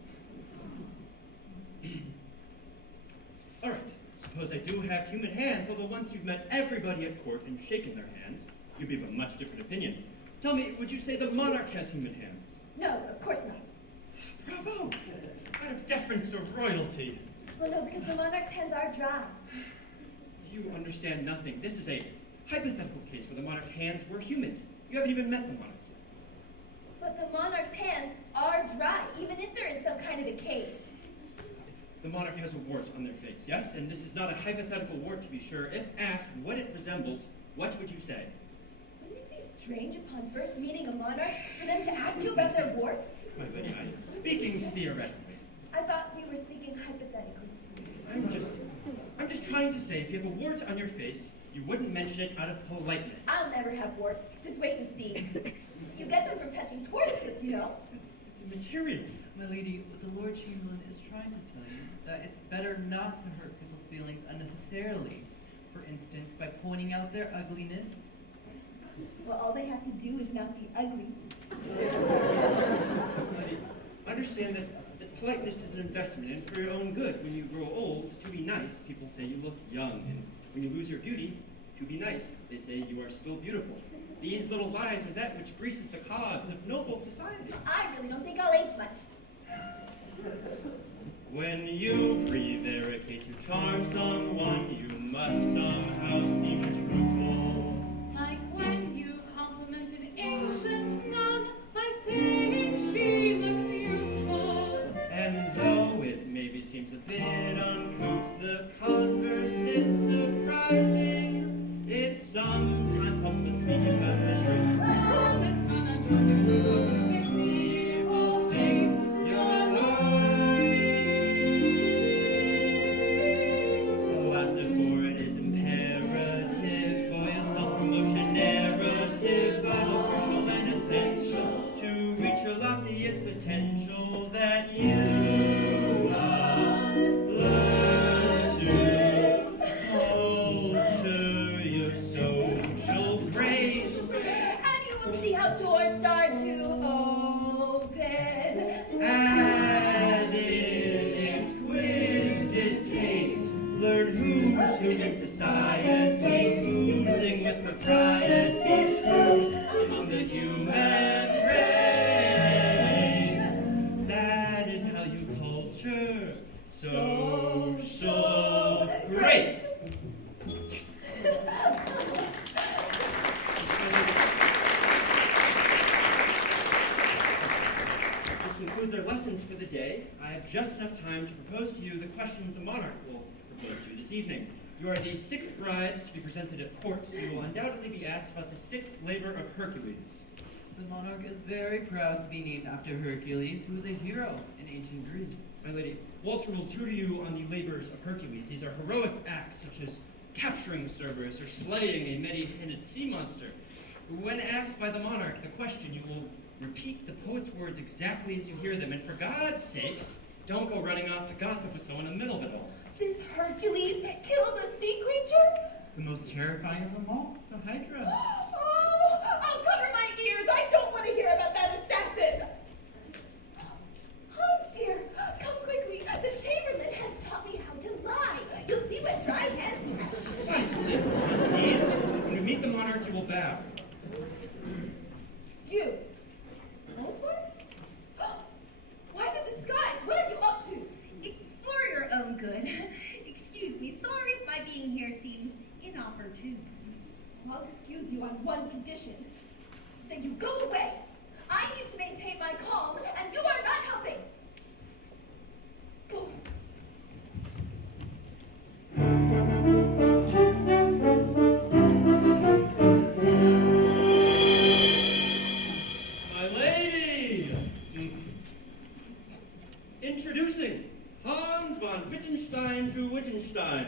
All right, suppose I do have human hands, although once you've met everybody at court and shaken their hands, you'd be of a much different opinion. Tell me, would you say the monarch has human hands? No, of course not. Bravo! Out of deference to royalty. Well, no, because the monarch's hands are dry. You understand nothing. This is a hypothetical case where the monarch's hands were human. You haven't even met the monarch yet. But the monarch's hands are dry, even if they're in some kind of a case. The monarch has a wart on their face, yes? And this is not a hypothetical wart, to be sure. If asked what it resembles, what would you say? Wouldn't it be strange upon first meeting a monarch for them to ask you about their warts? My lady, I'm speaking theoretically. I thought we were speaking hypothetically. I'm just trying to say, if you have a wart on your face, you wouldn't mention it out of politeness. I'll never have warts. Just wait and see. You get them from touching tortoises, you know. It's a material. My lady, what the Lord Chamberlain is trying to tell you, that it's better not to hurt people's feelings unnecessarily. For instance, by pointing out their ugliness. Well, all they have to do is not be ugly. Lady, understand that politeness is an investment, and for your own good. When you grow old, to be nice, people say you look young, and when you lose your beauty, To be nice, they say you are still beautiful. These little lies are that which greases the cogs of noble society. I really don't think I'll age much. When you prevaricate to charm someone, you must somehow seem truthful. Like when you compliment an ancient nun by saying she looks youthful. And though it maybe seems a bit uncouth, the converse is surprising. It sometimes helps but speak about the truth. Honest unadorned, you force to make people think you're Alas, therefore it is imperative for your self-promotion narrative, vital, crucial, and essential to reach your loftiest potential that you must learn to alter your social grace. And you will see how doors start to open. Added exquisite taste. Learn who's who in society, oozing with propriety, shows among the human race. That is how you culture social grace. This concludes our lessons for the day. I have just enough time to propose to you the questions the monarch will propose to you this evening. You are the sixth bride to be presented at court, so you will undoubtedly be asked about the sixth labor of Hercules. The monarch is very proud to be named after Hercules, who was a hero in ancient Greece. My lady, Walter will tutor you on the labors of Hercules. These are heroic acts such as capturing Cerberus or slaying a many-headed sea monster. When asked by the monarch the question, you will repeat the poet's words exactly as you hear them, and for God's sakes, don't go running off to gossip with someone in the middle of it all. This Hercules killed a sea creature? The most terrifying of them all, the Hydra. Oh, I'll cover my ears. I don't want to hear about that assassin. Hans, dear, come quickly. The chamberlain has taught me how to lie. You'll see what dry hands have. Silence, indeed. When we meet the monarch, you will bow. You, old one? Why the disguise? What are you up to? It's for your own good. Excuse me, sorry if my being here seems inopportune. I'll excuse you on one condition. That you go away. I need to maintain my calm, and you are not helping. Go. My lady! Introducing Hans von Wittgenstein to Wittgenstein.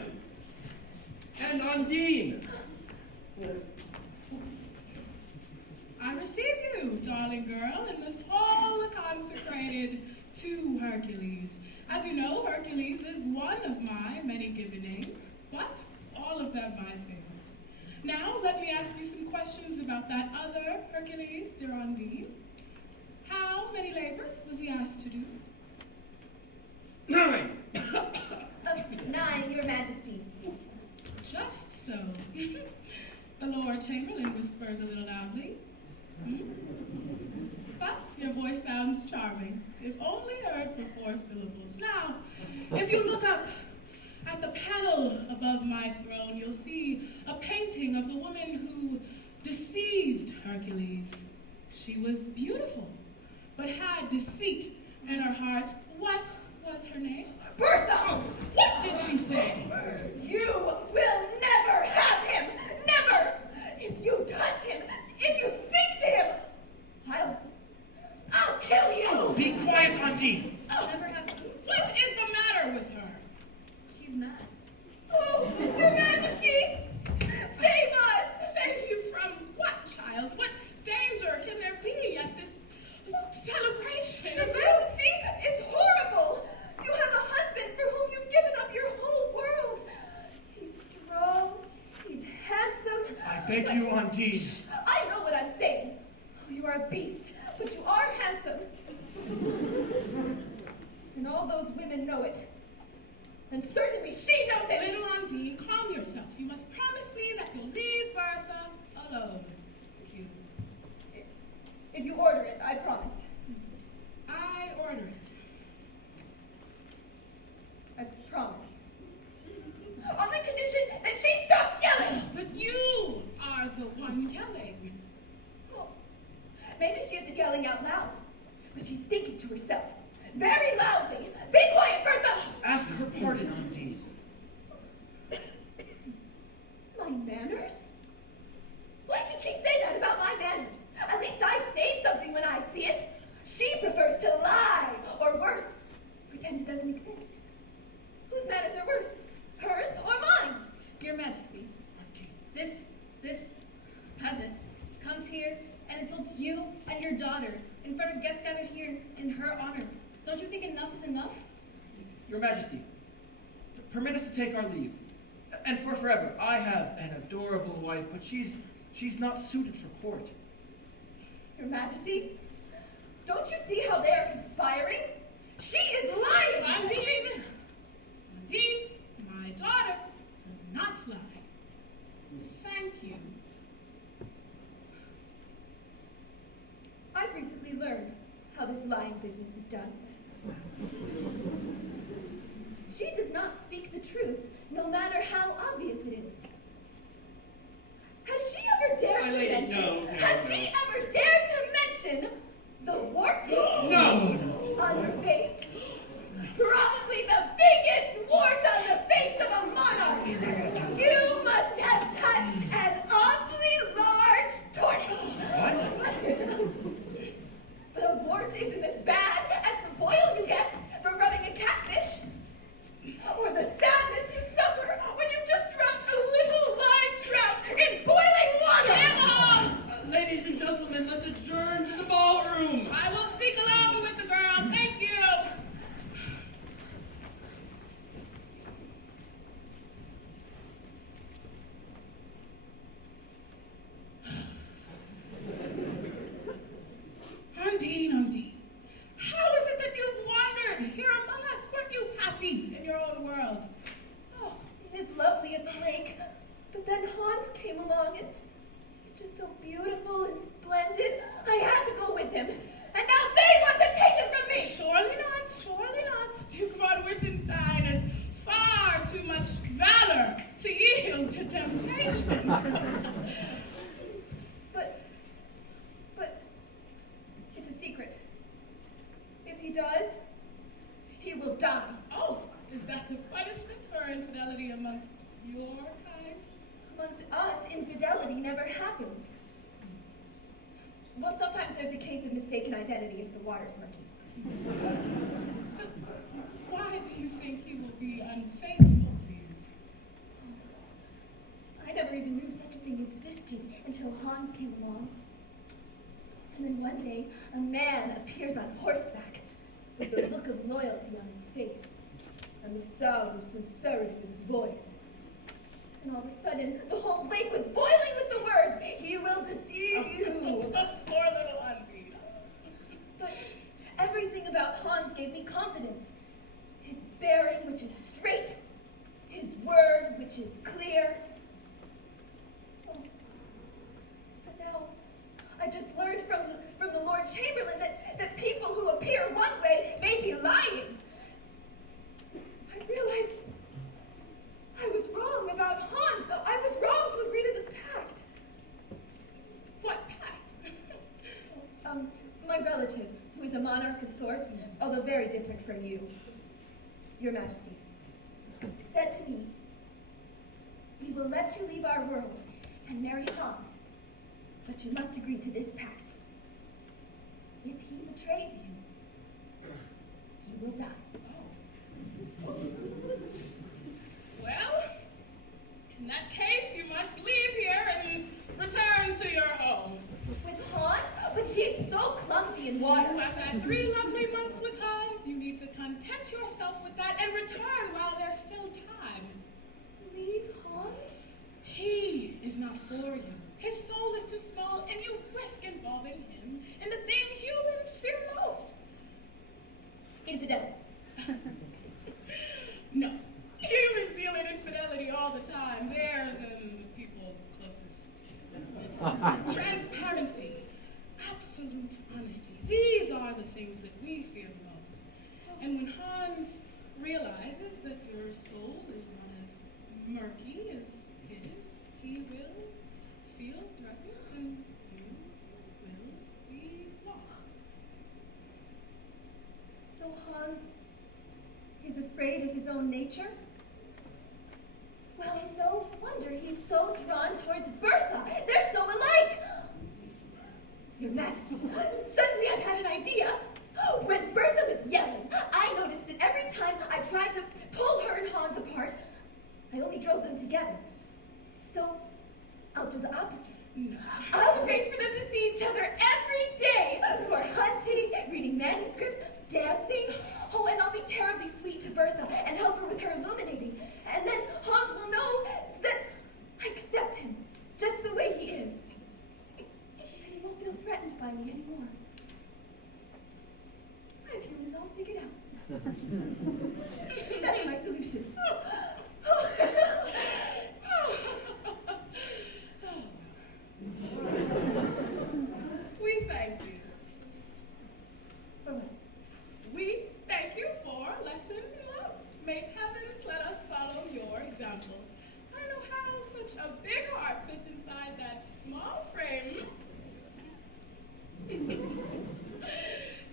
And Undine. I receive you, darling girl, in this hall consecrated to Hercules. As you know, Hercules is one of my many given names, but all of them my favorite. Now, let me ask you some questions about that other Hercules, dear Undine. How many labors was he asked to do? 9. 9, Your Majesty. Just so. The Lord Chamberlain whispers a little loudly. But your voice sounds charming, if only heard for 4 syllables. Now, if you look up at the panel above my throne, you'll see a painting of the woman who deceived Hercules. She was beautiful, but had deceit in her heart. What was her name? Bertha! What did she say? You will never have him! Never! If you touch him, if you speak to him, I'll kill you! Be quiet, Undine! Never have. What is the matter with her? She's mad. Oh, Your Majesty! Save us! Save you from what, child? What danger can there be at this celebration? Your Majesty, it's horrible! You have a husband for whom you've given up your whole world. He's strong, he's handsome. I beg you, Undine. I know what I'm saying. Oh, you are a beast, but you are handsome. And all those women know it. And certainly she knows it. Little Undine, calm yourself. You must promise me that you'll leave insults you and your daughter in front of guests gathered here in her honor. Don't you think enough is enough? Your Majesty, permit us to take our leave. And for forever, I have an adorable wife, but she's not suited for court. Your Majesty, don't you see how they are conspiring? She is lying! Undine! Undine, my daughter does not lie. Thank you. I've recently learned how this lying business is done. She does not speak the truth, no matter how obvious it is. Has she ever dared My to lady, mention? no, Has no. she ever dared to mention the wart No! on her face? Probably the biggest wart on the face of a monarch. You must have touched an awfully large tortoise. But a wart isn't as bad as the boil you get from rubbing a catfish, or the sadness you suffer when you've just dropped a little live trout in boiling water. Ladies and gentlemen, let's adjourn to the ballroom. I will speak alone with the girl. Thank you. Undine, Undine, how is it that you've wandered here among us? Weren't you happy in your own world? Oh, it is lovely at the lake, but then Hans came along and he's just so beautiful and splendid. I had to go with him, and now they want to take him from me. Surely not, surely not. Duke von Wittgenstein has far too much valor to yield to temptation. But it's a secret. If he does, he will die. Oh, is that the punishment for infidelity amongst your kind? Amongst us, infidelity never happens. Well, sometimes there's a case of mistaken identity if the water's murky. Why do you think he will be unfaithful to you? I never even knew such a thing existed until Hans came along. And then one day, a man appears on horseback with the look of loyalty on his face and the sound of sincerity in his voice. And all of a sudden, the whole lake was boiling with the words, "He will deceive you." Poor little Undine. But everything about Hans gave me confidence. His bearing, which is straight, his word, which is clear. Oh, but now, I just learned from the Lord Chamberlain that people who appear one way may be lying. I realized I was wrong about Hans. I was wrong to agree to the pact. What pact? My relative, who is a monarch of sorts, although very different from you, Your Majesty, said to me, "We will let you leave our world and marry Hans, but you must agree to this pact. If he betrays you, you will die." Well, in that case, you must leave here and return to your home. With Hans? But he is so clumsy in You water. have had 3 lovely months with Hans. You need to content yourself with that and return while there's still time. Leave Hans? He is not for you. His soul is too small, and you risk involving him in the thing humans fear most. Infidelity. No. Humans deal in infidelity all the time. Theirs and the people closest. Transparency. Absolute honesty. These are the things that we fear most. And when Hans realizes that your soul is not as murky as his, he will feel threatened and you will be lost. So Hans is afraid of his own nature? Well, no wonder he's so drawn towards Bertha. They're so alike. Your Majesty, suddenly I've had an idea. When Bertha was yelling, I noticed that every time I tried to pull her and Hans apart, I only drove them together. So I'll do the opposite. No. I'll arrange for them to see each other every day for hunting, reading manuscripts, dancing. Oh, and I'll be terribly sweet to Bertha and help her with her illuminating. And then Hans will know that I accept him just the way he is. And he won't feel threatened by me anymore. I have humans all figured out. That's my solution. We thank you. For what? We thank you for lesson in love. May heavens let us follow your example. I don't know how such a big heart fits inside that small frame.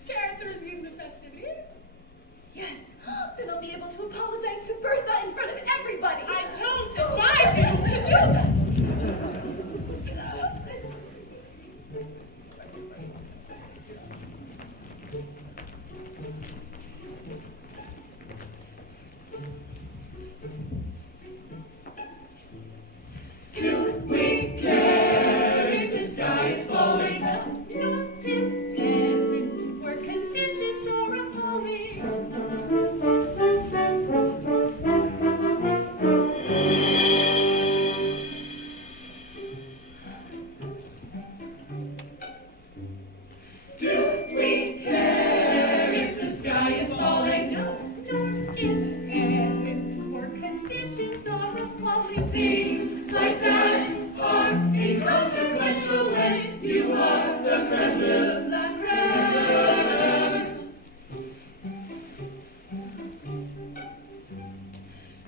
Care to resume the festivities? Yes, then I'll be able to apologize to Bertha in front of everybody. I don't advise you to do that. Do we care if the sky is falling? Not if peasants' work conditions are appalling. Do we care if the sky is falling? No, not if peasants' work conditions are appalling. Things like that are inconsequential when you are the creme de la creme.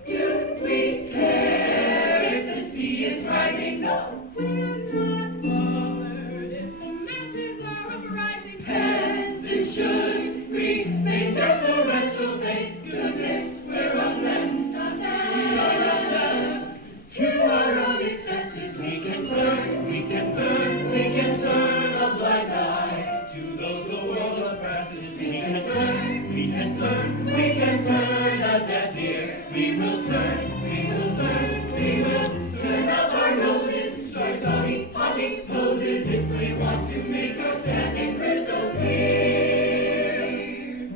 Do we care if the sea is rising? No, We're not bothered if the masses are uprising. peasants should remain deferential. Thank goodness we're us and not them. We are not them. To our own excesses we can turn, we can turn, we can turn a blind eye. To those the world oppresses we can turn, we can turn, we can turn a deaf ear. We will turn, we will turn, we will turn up our noses. Short, salty, haughty poses if we want to make our standing crystal clear.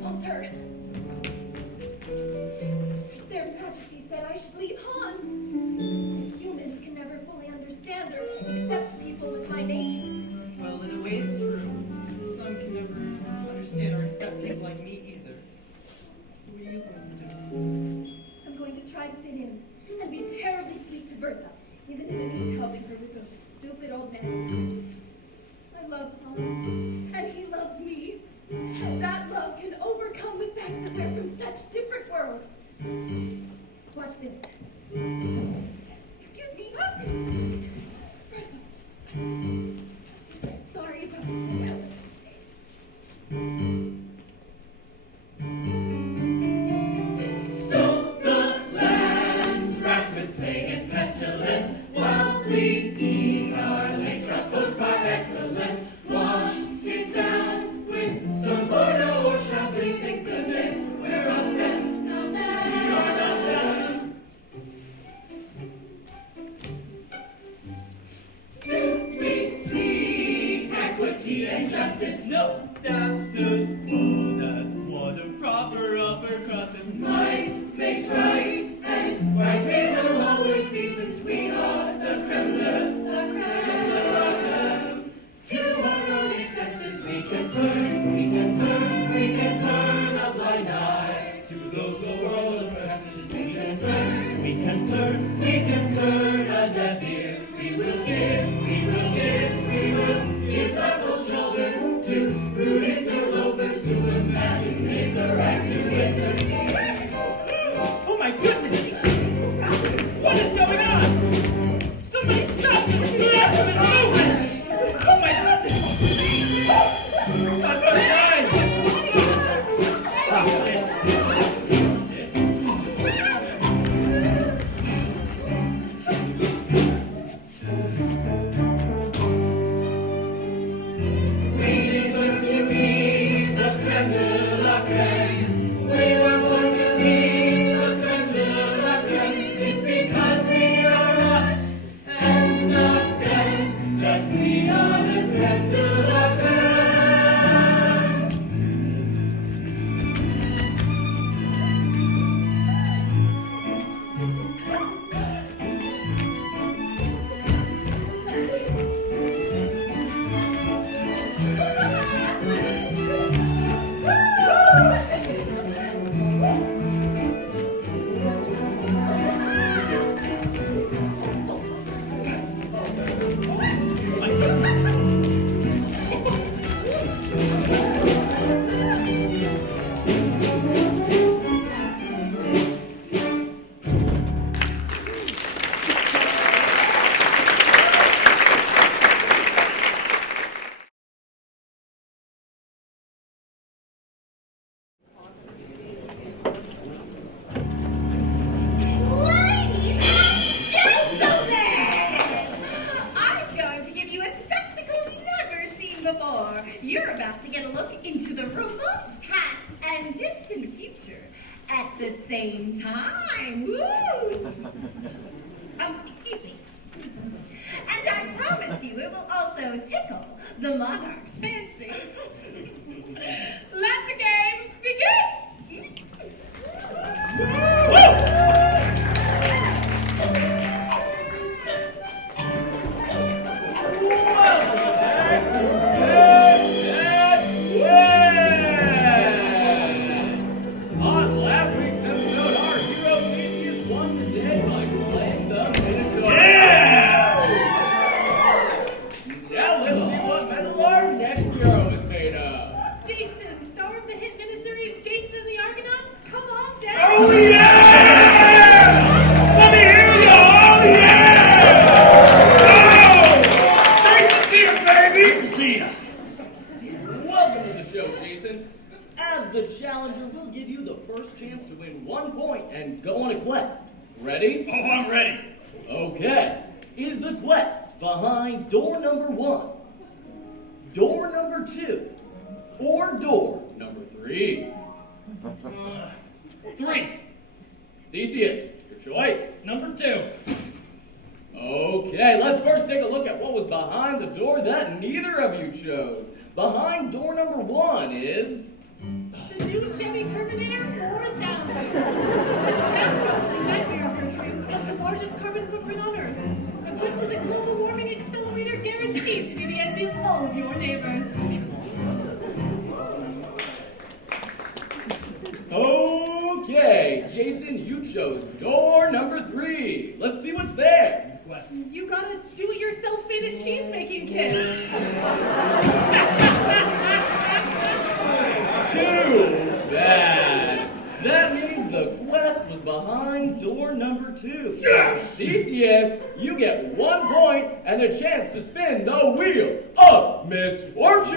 I'll turn. Their Majesty said I should leave Hans. Humans can never fully understand or accept people with my nature. Well, in a way it's true. Some can never understand or accept people like me either. So what are you going to do? I'm going to try to fit in and be terribly sweet to Bertha, even if it means helping her with those stupid old manuscripts. I love Hans, and he loves me. And that love can overcome the fact that we're from such different worlds. Watch this. Excuse me. Sorry about that. So the land's racked with plague and pestilence, while we eat our legs proposed by excellence. Wash it down with some Bordeaux or Chablis. Thank goodness we're us and not them. We are not them. Do we seek equity and justice? No. Status quo, that's what a proper upper crust is. Might makes right, and right we will always be, since we are the creme de la creme. To our own excesses we can turn, we can turn, we can turn a blind eye. To those the world oppresses we can turn, we can turn, we can turn a deaf ear. We will give, we will give, we will give the cold shoulder to rude interlopers. promise you it will also tickle the monarch's fancy. Let the games begin! On last week's episode, our hero Theseus won the day by slaying the Minotaur. Now let's see what metal our next hero is made of. Jason, star of the hit miniseries Jason and the Argonauts, come on down. Oh yeah! Let me hear you! Oh yeah! Oh! Jason's here, baby! Good to see ya. Welcome to the show, Jason. As the challenger, we'll give you the first chance to win 1 point and go on a quest. Ready? Oh, I'm ready. Okay. Is the quest behind door number 1, door number 2, or door number 3? 3. Theseus, your choice. Number 2. Okay, let's first take a look at what was behind the door that neither of you chose. Behind door number 1 is... The new Chevy Terminator 4000. This fast-traveling nightmare for dreams has the largest carbon footprint on Earth. Equipped with a global warming accelerator guaranteed to be the envy of all of your neighbors. Okay, Jason, you chose door number 3. Let's see what's there. You got a do-it-yourself faded cheese-making kit. Too bad. That means the quest was behind door number 2. Yes! Theseus, you get 1 point and a chance to spin the wheel of misfortune!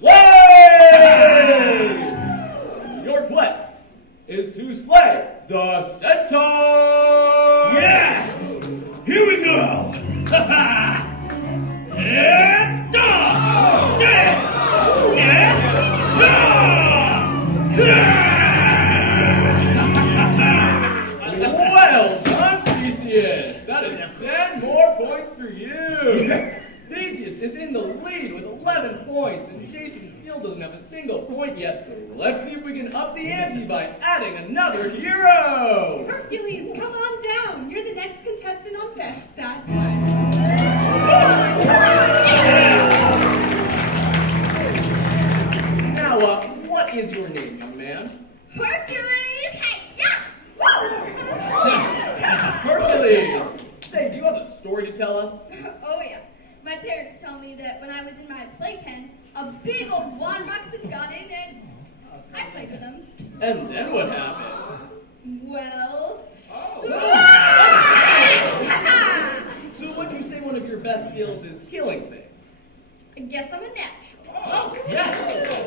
Slay! Your quest is to slay the centaur! Yes! Here we go! And Well done, Theseus! That is 10 more points for you! Theseus is in the lead with 11 points, and Jason still doesn't have a single point yet, so let's see if we can up the ante by adding another hero! Hercules, come on down. You're the next contestant on Best Bad Quest. Now, what is your name, young man? Hercules, hey, Hercules! Say, do you have a story to tell us? Oh yeah. My parents tell me that when I was in my playpen, a big old wand boxing got in and I played with them. And then what happened? Well... So would you say one of your best skills is killing things? I guess I'm a natural. Oh, yes!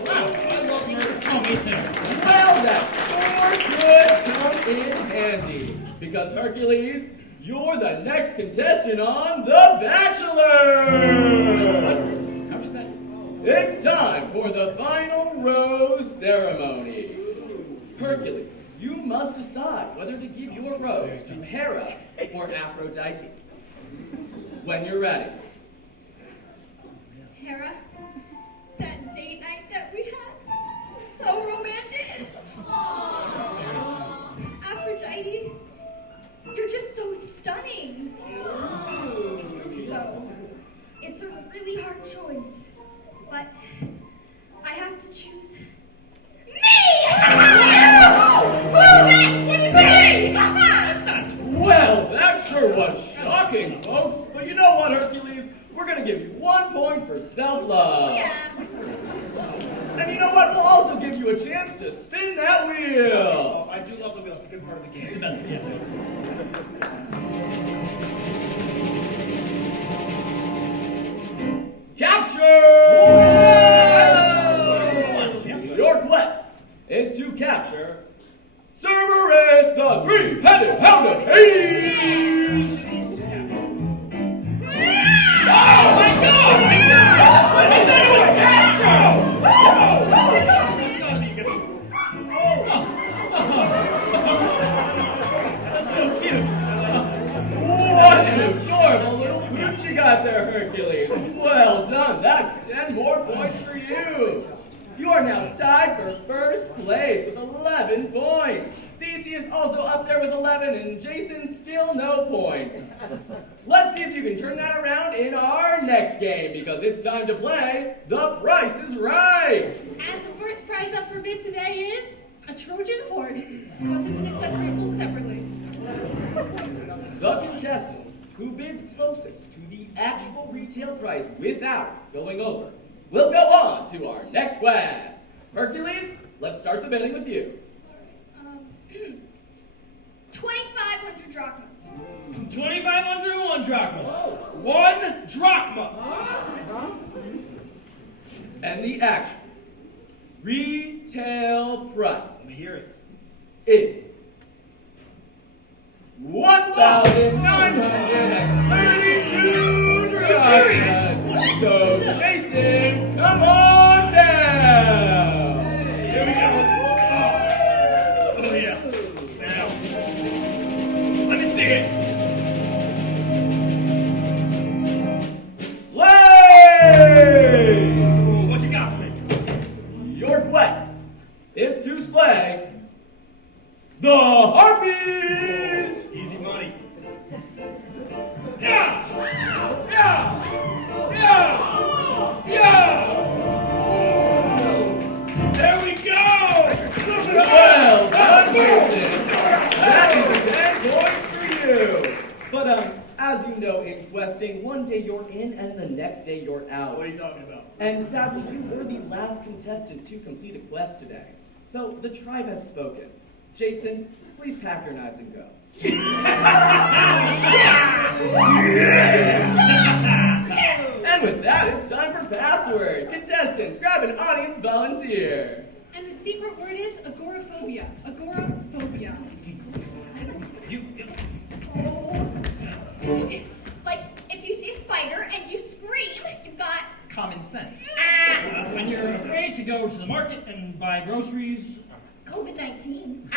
Wow, I love murder. Oh, me too. Well, that sure could come in handy. Because Hercules, you're the next contestant on The Bachelor! How was that? It's time for the final rose ceremony. Hercules, you must decide whether to give your rose to Hera or Aphrodite. When you're ready. Hera, that date night that we had, so romantic. Aphrodite, you're just so stunning. So, it's a really hard choice, but I have to choose me! What is Well, that sure was shocking, folks. But you know what, Hercules? We're going to give you 1 point for self-love. Yeah. And you know what? We'll also give you a chance to spin that wheel. Oh, I do love the wheel. It's a good part of the game. It's the best, yeah. Capture! Your quest is to capture Cerberus, the three-headed hound of Hades! Oh my God! I thought it was capture! now tied for first place with 11 points. Theseus also up there with 11, and Jason still no points. Let's see if you can turn that around in our next game, because it's time to play The Price is Right. And the first prize up for bid today is a Trojan horse. Contents and accessories sold separately. The contestant who bids closest to the actual retail price without going over will go on to our next class. Hercules, let's start the bidding with you. 2,500 drachmas. 2,501 drachmas. 1 drachma. And the actual retail price Let me hear it. is 1,932 drachmas. So, Jason, come on down. Here we go. Oh yeah. Now, let me see it. Slay! What you got for me? Your quest is to slay the harpies. Easy money. Yeah! Yeah! Yeah! Yeah! There we go. Well done, Jason. That is 10 points for you. But as you know, in questing, one day you're in and the next day you're out. What are you talking about? And sadly, you were the last contestant to complete a quest today. So the tribe has spoken. Jason, please pack your knives and go. And with that, it's time for password. Contestants, grab an audience volunteer. And the secret word is agoraphobia. Agoraphobia. Like, if you see a spider and you scream, you've got Common sense. When you're afraid to go to the market and buy groceries. COVID-19.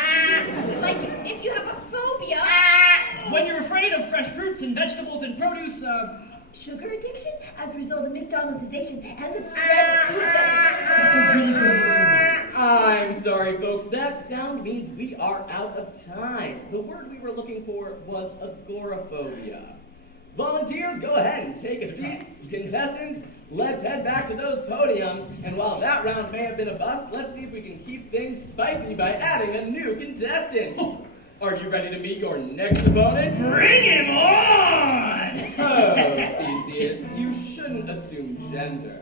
Like, if you have a phobia. When you're afraid of fresh fruits and vegetables and produce, Sugar addiction as a result of McDonaldization and the spread of food deserts. that's a really good answer. I'm sorry, folks. That sound means we are out of time. The word we were looking for was agoraphobia. Volunteers, go ahead and take a seat. Contestants, let's head back to those podiums. And while that round may have been a bust, let's see if we can keep things spicy by adding a new contestant. Are you ready to meet your next opponent? Bring him on! Oh, Theseus, you shouldn't assume gender.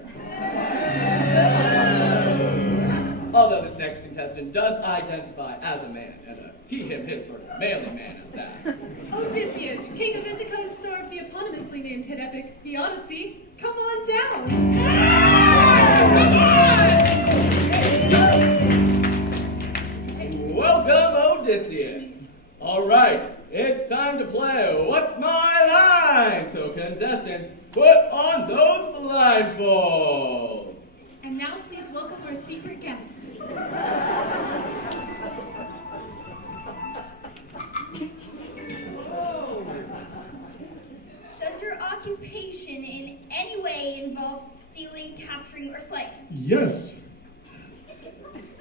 Although this next contestant does identify as a man, and a he, him, his sort of manly man at that. Odysseus, king of Ithaca and star of the eponymously named hit epic, The Odyssey, come on down. Welcome, Odysseus. All right, it's time to play What's My Line? So contestants, put on those blindfolds. And now please welcome our secret guest. Does your occupation in any way involve stealing, capturing, or slaying? Yes. Do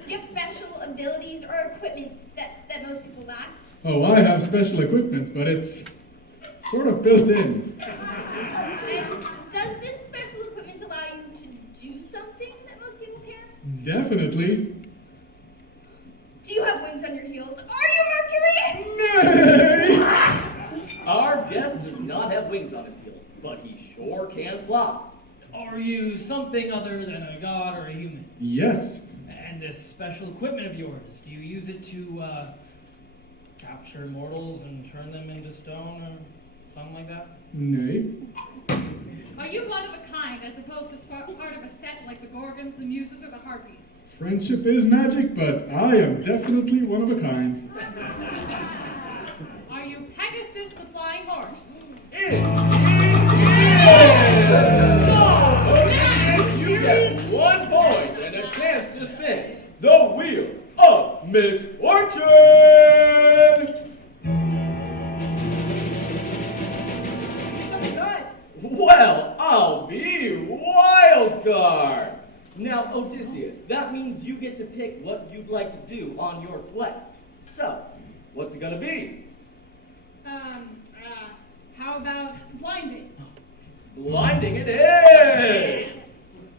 you have special abilities or equipment that most people lack? Oh, I have special equipment, but it's sort of built in. And does this special equipment allow you to do something that most people can't? Definitely. Do you have wings on your heels? Are you Mercury? Nay! Our guest does not have wings on his heels, but he sure can fly. Are you something other than a god or a human? Yes. And this special equipment of yours, do you use it to capture mortals and turn them into stone or something like that? Nay. Are you one of a kind as opposed to part of a set like the Gorgons, the Muses, or the Harpies? Friendship is magic, but I am definitely one of a kind. Are you Pegasus, the flying horse? You get 1 point and a chance to spin the wheel of misfortune. Something good. Well, I'll be wild card. Now, Odysseus, that means you get to pick what you'd like to do on your quest. So, what's it gonna be? How about blinding? Blinding it is!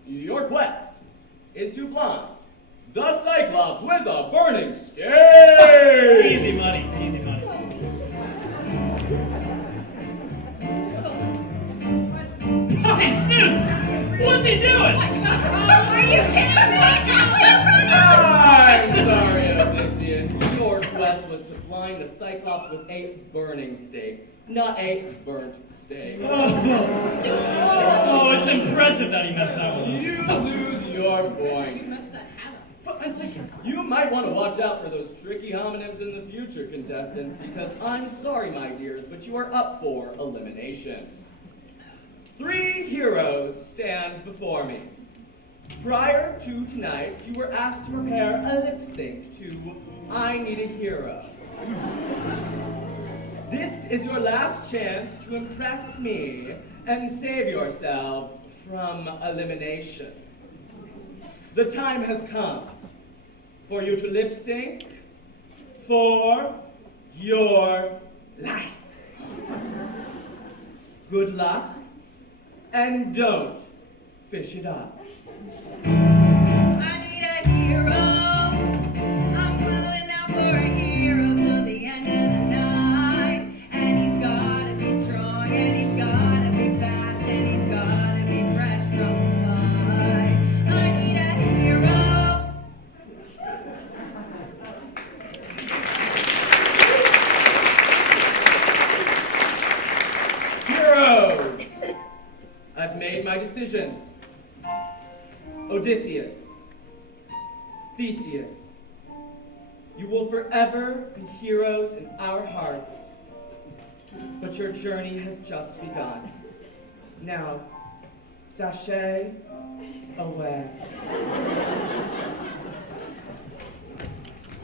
Your quest is to blind the Cyclops with a burning stake! Easy money, easy money. Hey, Zeus! What's he doing? Are you kidding me? I'm sorry, Odysseus. Your quest was to blind the Cyclops with a burning stake, not a burnt steak. Oh, it's impressive that he messed that one up. You lose your You point. messed that hat up. But I think You might want to watch out for those tricky homonyms in the future, contestants, because I'm sorry, my dears, but you are up for elimination. 3 heroes stand before me. Prior to tonight, you were asked to prepare a lip sync to I Need a Hero. This is your last chance to impress me and save yourselves from elimination. The time has come for you to lip sync for your life. Good luck, and don't fish it up. I need a hero. I'm willing out for a hero till the end of the night. And he's gotta be strong, and he's gotta be fast, and he's gotta be fresh from the fight. I need a hero. Heroes! I've made my decision. Odysseus, Theseus, you will forever be heroes in our hearts. But your journey has just begun. Now, sashay away.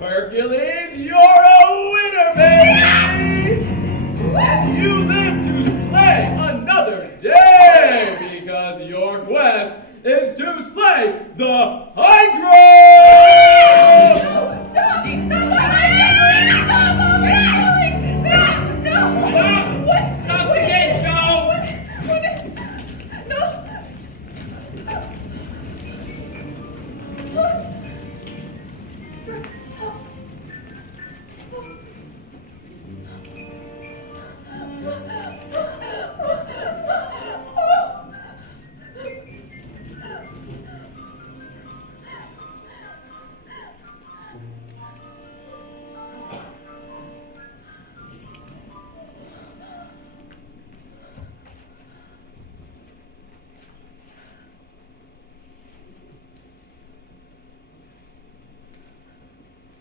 Hercules, you're a winner, baby! And you live to slay another day, because your quest is to slay the Hydra! Stop! Stop! Stop the game show!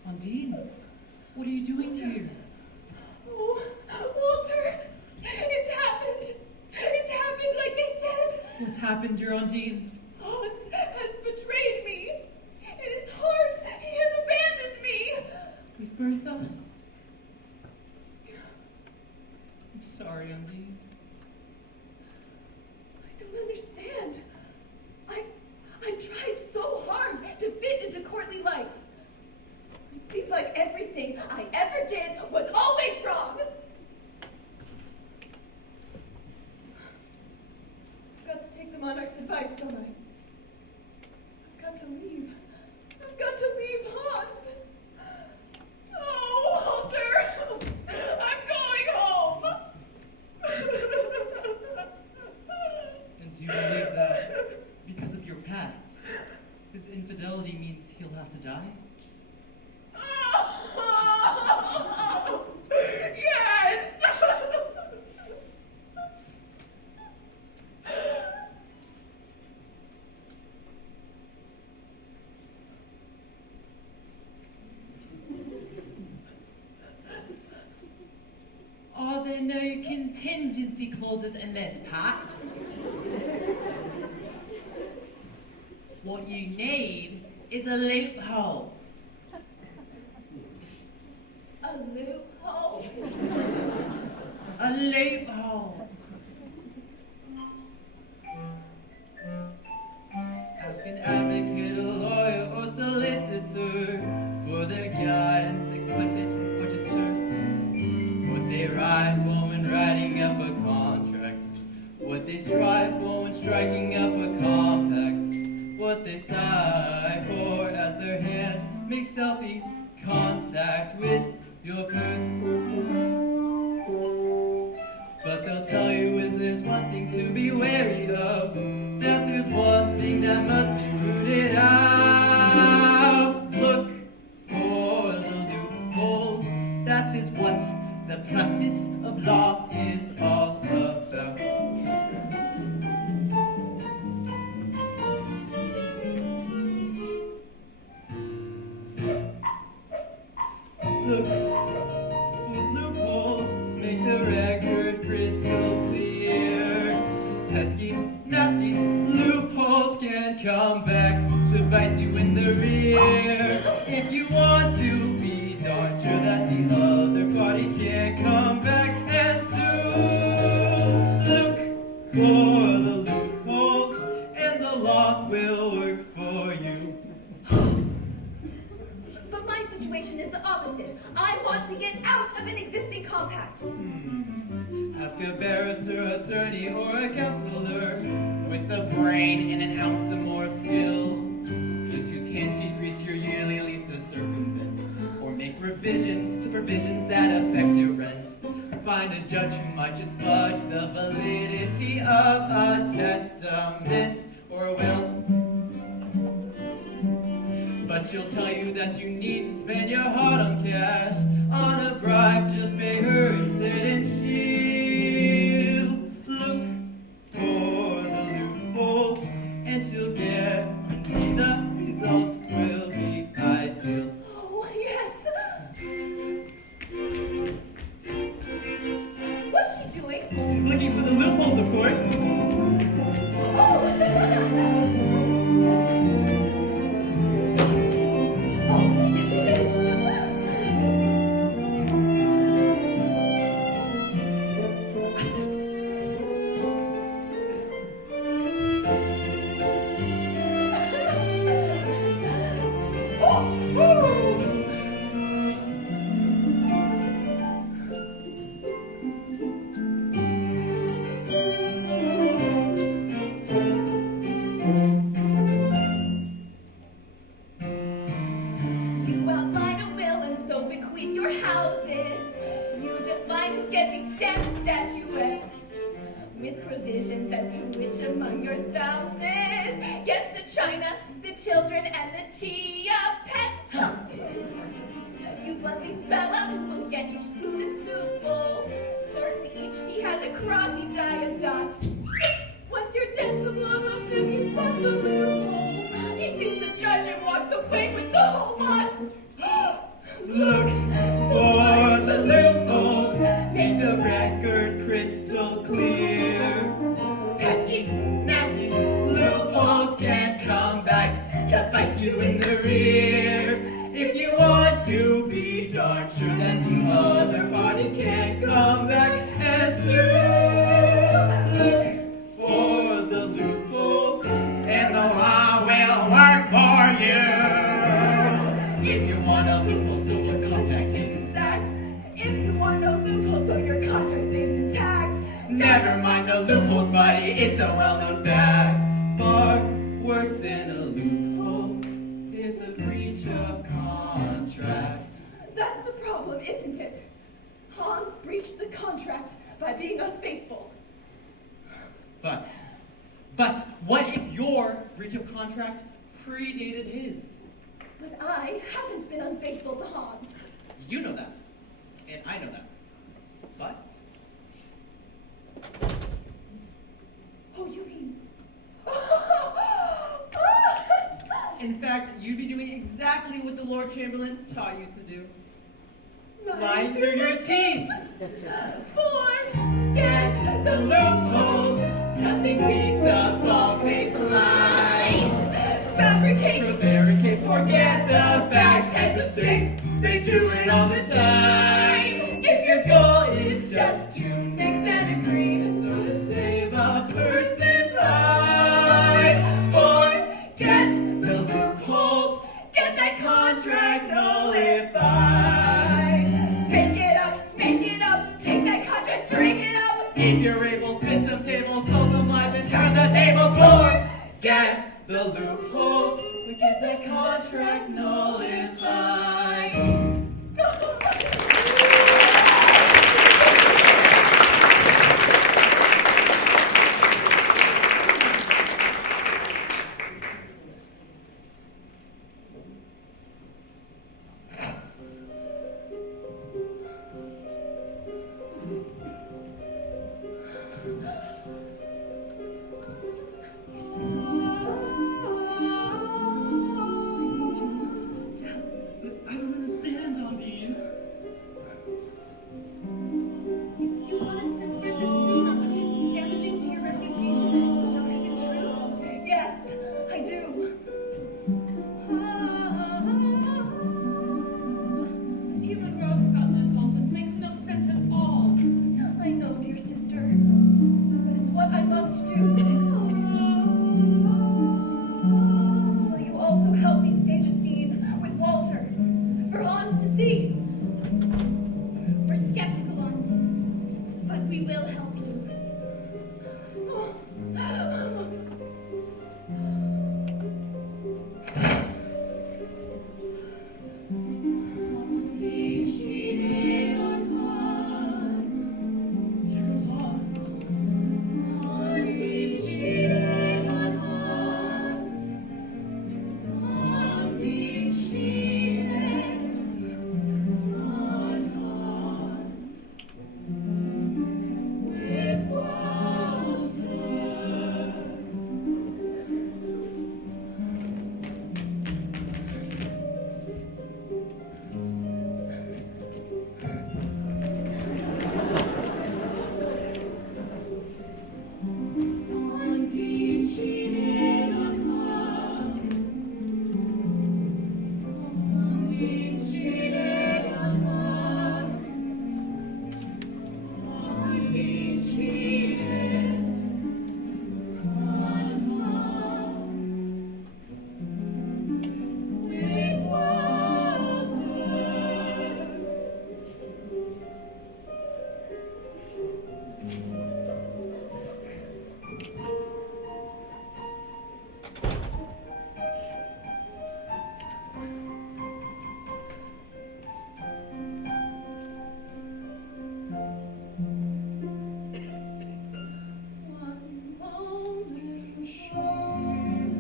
Undine, what are you doing here? Oh, Walter, it's happened. It's happened like they said. What's happened, dear Undine? Hans has betrayed me. In his heart, he has abandoned me. With Bertha? I'm sorry, Undine. I don't understand. I tried so hard to fit into courtly life. It seems like everything I ever did was always wrong. I've got to take the monarch's advice, don't I? I've got to leave. I've got to leave Hans. Oh, Walter! I'm going home. And do you believe that because of your pact, his infidelity means he'll have to die? Yes! Are there no contingency clauses in this pact? What you need is a loophole. A loophole? A loophole. Ask an advocate eye for as their hand makes stealthy contact with your purse. But they'll tell you if there's one thing to be wary of, that there's one thing that must be rooted out. Look for the loopholes. That is what the practice of law is all about. Look for loopholes, make the record crystal clear. Pesky, nasty loopholes can come back to bite you in the rear. If you want to be darn sure that the other party can't come back and sue, look for the loopholes, and the law will work for you. But my situation is the opposite. I want to get out of an existing compact. Ask a barrister, attorney, or a counselor with a brain and an ounce or more of skill. Just use handshake grease your yearly lease to circumvent, or make revisions to provisions that affect your rent. Find a judge who might just fudge the validity of a testament or a will. But she'll tell you that you needn't spend your heart on cash, on a bribe, just pay her instead and she'll look for the loopholes, and she'll guarantee the results will be ideal. Oh, yes. What's she doing? She's looking for the loopholes, of course. You outline a will and so bequeath your houses. You define who gets each stamp and statuette, with provisions as to which among your spouses gets the china, the children, and the chia pet. Huh. You bluntly spell out who will get each spoon and soup bowl, certain each tea has a cross, each I and dot. Once you're dead, some long-lost nephew spots a loophole. He sees the judge and walks away with the whole lot. Look for the loopholes, make the record crystal clear. Pesky, nasty loopholes can come back to bite you in the rear. If you want to be darn sure that the other party can't come back and sue, look for the loopholes, and the law will work for you. If you want a loophole so your contract is intact, If you want a loophole so your contract stays intact, never mind the loopholes, buddy, it's a well-known fact. Far worse than a loophole is a breach of contract. that's the problem, isn't it? Hans breached the contract by being unfaithful. But what if your breach of contract predated his? But I haven't been unfaithful to Hans. You know that, and I know that. But Oh, you mean... in fact, you'd be doing exactly what the Lord Chamberlain taught you to do. Lying through your teeth. Forget The loopholes, nothing beats a bald-faced lie. Fabricate. Prevaricate, forget the facts, and to say they do it all the time. If your goal is just to mix and agree, so to save a person's hide, forget the loopholes, get that contract nullified. Make it up, take that contract, break it up. If you're able, spin some tables, fill some lines, and turn the tables forward. Get the loopholes, get the contract nullified. I don't understand, Undine. You want us to spread this rumor, which is damaging to your reputation and not even true? Yes, I do. This human world without nymph opus makes no sense at all. I know, dear sister, but it's what I must do. Will you also help me stage a scene with Walter for Hans to see? We're skeptical, Aunt, but we will help you. Here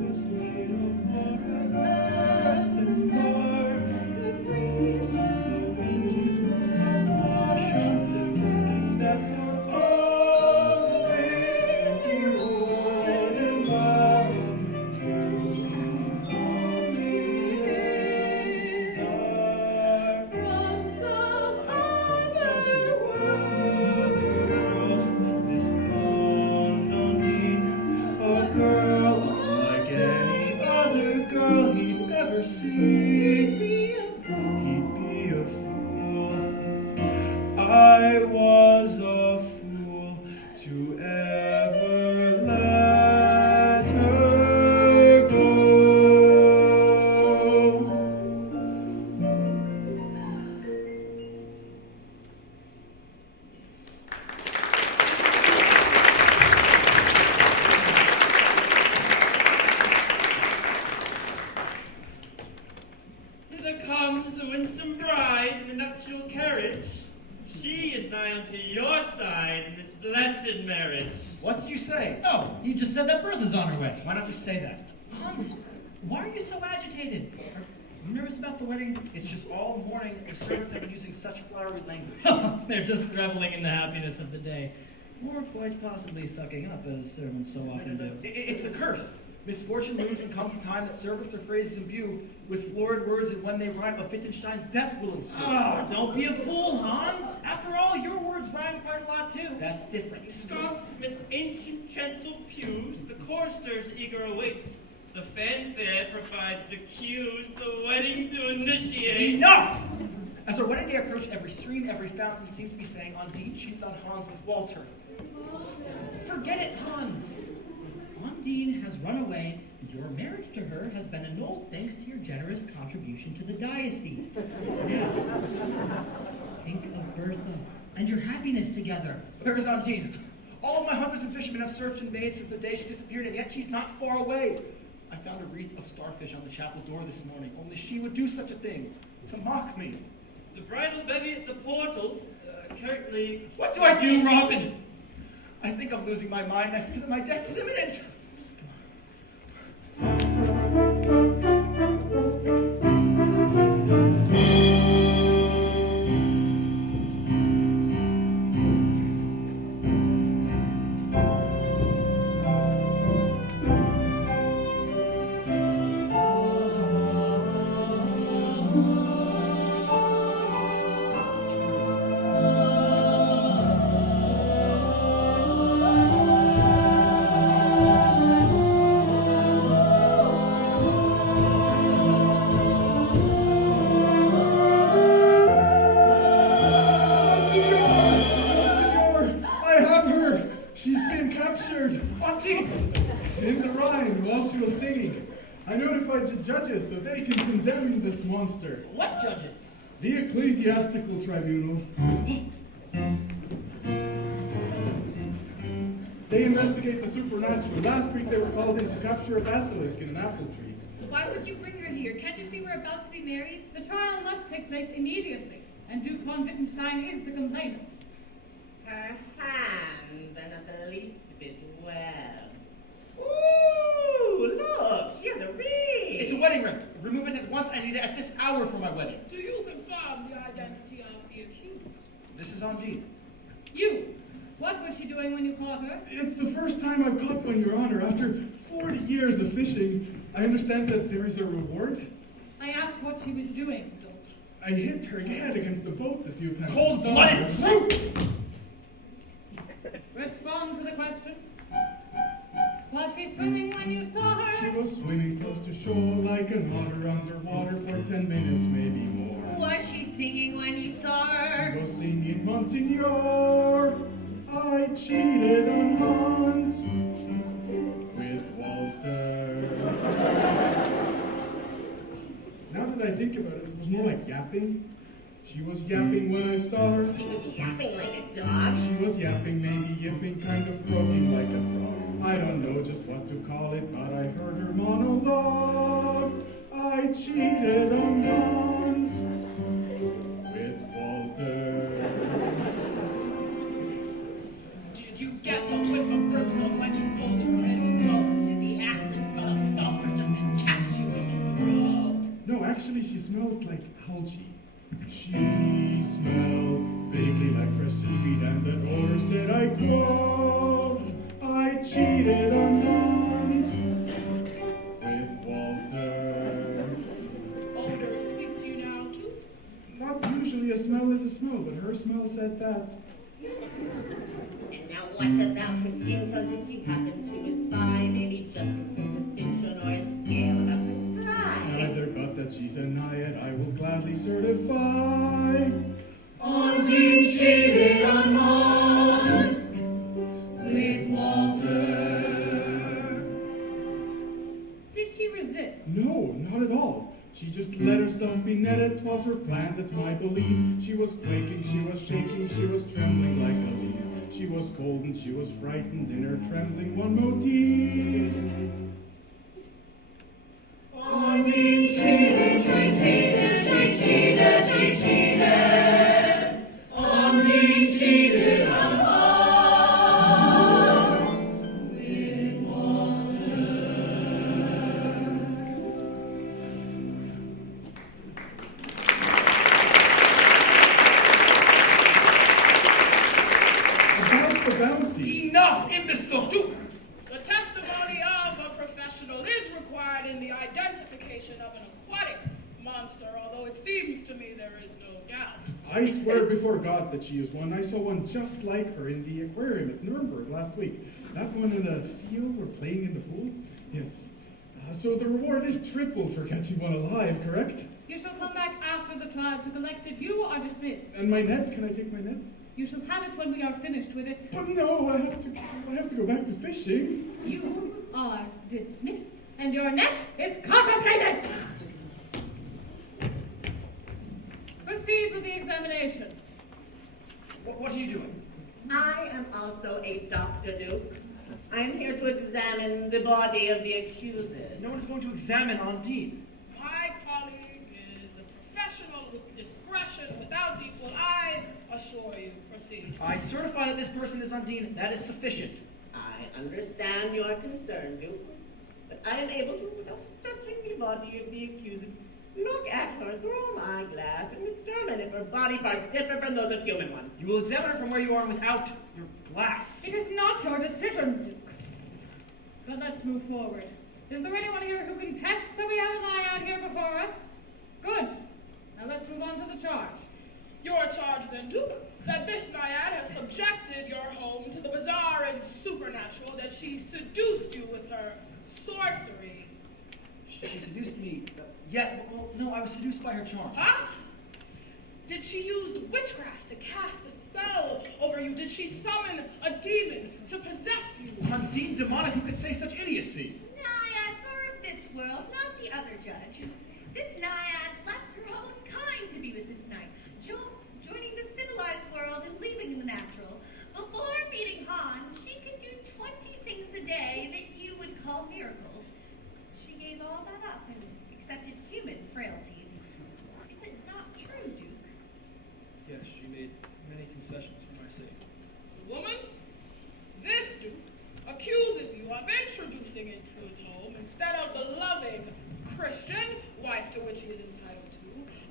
goes Hans. What did you say? Oh, you just said that Bertha's on her way. Why not just say that? Hans, why are you so agitated? Are you nervous about the wedding? It's just all morning the servants have been using such flowery language. They're just reveling in the happiness of the day. Or quite possibly sucking up, as servants so often do. It's the curse. Misfortune moves when comes the time that servants or phrases imbue with florid words, and when they rhyme, a Wittgenstein's death will ensue. Oh, don't be a fool, Hans. After all, your words rhyme quite a lot, too. That's different. Ensconced amidst ancient chancel pews, the choristers eager await. The fanfare provides the cues, the wedding to initiate. Enough! As our wedding day approached, every stream, every fountain seems to be saying, Undine cheated on Hans with Walter. Forget it, Hans. Undine has run away, and your marriage to her has been annulled thanks to your generous contribution to the diocese. Now, think of Bertha and your happiness together. Where is Undine? All of my hunters and fishermen have searched and made since the day she disappeared, and yet she's not far away. I found a wreath of starfish on the chapel door this morning. Only she would do such a thing, to mock me. The bridal bevy at the portal, currently... What do I do, Robin? I think I'm losing my mind. I fear that my death is imminent. Judges, so they can condemn this monster. What judges? The ecclesiastical tribunal. They investigate the supernatural. Last week they were called in to capture a basilisk in an apple tree. Why would you bring her here? Can't you see we're about to be married? The trial must take place immediately, and Duke von Wittgenstein is the complainant. Her hands are not the least bit well. Ooh, look, she has a ring. It's a wedding ring. Remove it at once. I need it at this hour for my wedding. Do you confirm the identity of the accused? This is Undine. You! What was she doing when you caught her? It's the first time I've caught one, Your Honor. After 40 years of fishing, I understand that there is a reward. I asked what she was doing, Dolt. I hit her head against the boat a few times. Cold-blooded brute! Respond to the question. Was she swimming when you saw her? She was swimming close to shore like an otter underwater for 10 minutes, maybe more. Was she singing when you saw her? She was singing, Monsignor, I cheated on Hans with Walter. Now that I think about it, it was more like yapping. She was yapping when I saw her. She was yapping like a dog. She was yapping, maybe yipping, kind of croaking like a frog. I don't know just what to call it, but I heard her monologue. I cheated on Hans with Walter. Did you get a whiff of brimstone when you pulled the red close to the acrid smell of sulfur just to catch you in the throat? No, actually, she smelled like algae. She smelled vaguely like fresh seaweed, and that odor said, I quote, I cheated on Hans with Walter. Odors speak to you now, too? Not usually a smell is a smell, but her smell said that. And now what about her skin tone? Did she happen to espy maybe just a bit of fiction or a scale about her thigh? Neither, but that she's a naiad, I will gladly certify. Undine cheated on Hans with Walter. Did she resist? No, not at all. She just let herself be netted. 'Twas her plan, that's my belief. She was quaking, she was shaking, she was trembling like a leaf. She was cold and she was frightened in her trembling one motif. Undine cheated, she cheated, she cheated, she cheated. Undine cheated on Hans with Walter. About the bounty. Enough, imbecile! Duke! The testimony of a professional is required in the identification of an aquatic monster, although it seems to me there is no doubt. I swear before God that she is one. I saw one just like her in the aquarium at Nuremberg last week. That one and a seal were playing in the pool? Yes. So the reward is tripled for catching one alive, correct? You shall come back after the trial to collect it. You are dismissed. And my net? Can I take my net? You shall have it when we are finished with it. But no, I have to go back to fishing. You are dismissed, and your net is confiscated! Proceed with the examination. What are you doing? I am also a Dr. Duke. I'm here to examine the body of the accused. No one is going to examine Undine. My colleague is a professional with discretion without equal. I assure you, proceed. I certify that this person is Undine. That is sufficient. I understand your concern, Duke, but I am able to, without touching the body of the accused, look at her through my glass and determine if her body parts differ from those of human ones. You will examine her from where you are without your glass. It is not your decision, Duke. But let's move forward. Is there anyone here who can test that we have an naiad here before us? Good. Now let's move on to the charge. Your charge, then, Duke, that this naiad has subjected your home to the bizarre and supernatural, that she seduced you with her sorcery. She seduced me. Well, no, I was seduced by her charm. Huh? Did she use witchcraft to cast a spell over you? Did she summon a demon to possess you? Undine demonic, who could say such idiocy? Naiads are of this world, not the other judge. This naiad left her own kind to be with this knight, joining the civilized world and leaving the natural. Before meeting Hans, she could do 20 things a day that you would call miracles. She gave all that up and accepted human frailties. Is it not true, Duke? Yes, she made many concessions for my sake. The woman, this Duke, accuses you of introducing into his home, instead of the loving Christian wife to which he is entitled to,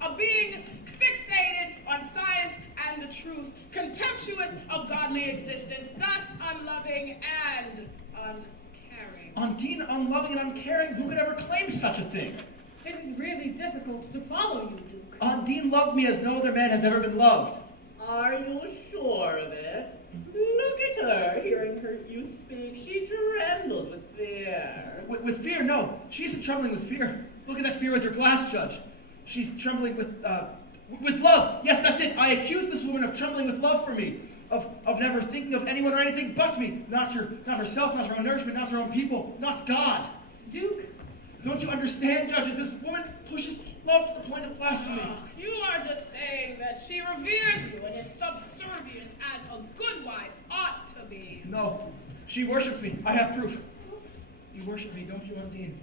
of being fixated on science and the truth, contemptuous of godly existence, thus unloving and uncaring. Undine, unloving and uncaring, who could ever claim such a thing? It is really difficult to follow you, Duke. Undine loved me as no other man has ever been loved. Are you sure of it? Look at her. Hearing her you speak, she trembles with fear. With fear? No. She isn't trembling with fear. Look at that fear with your glass, Judge. She's trembling with love. Yes, that's it. I accuse this woman of trembling with love for me, of never thinking of anyone or anything but me. Not herself, not her own nourishment, not her own people, not God. Duke. Don't you understand, judges? This woman pushes love to the point of blasphemy. You are just saying that she reveres you and is subservient as a good wife ought to be. No, she worships me. I have proof. You worship me, don't you, Undine?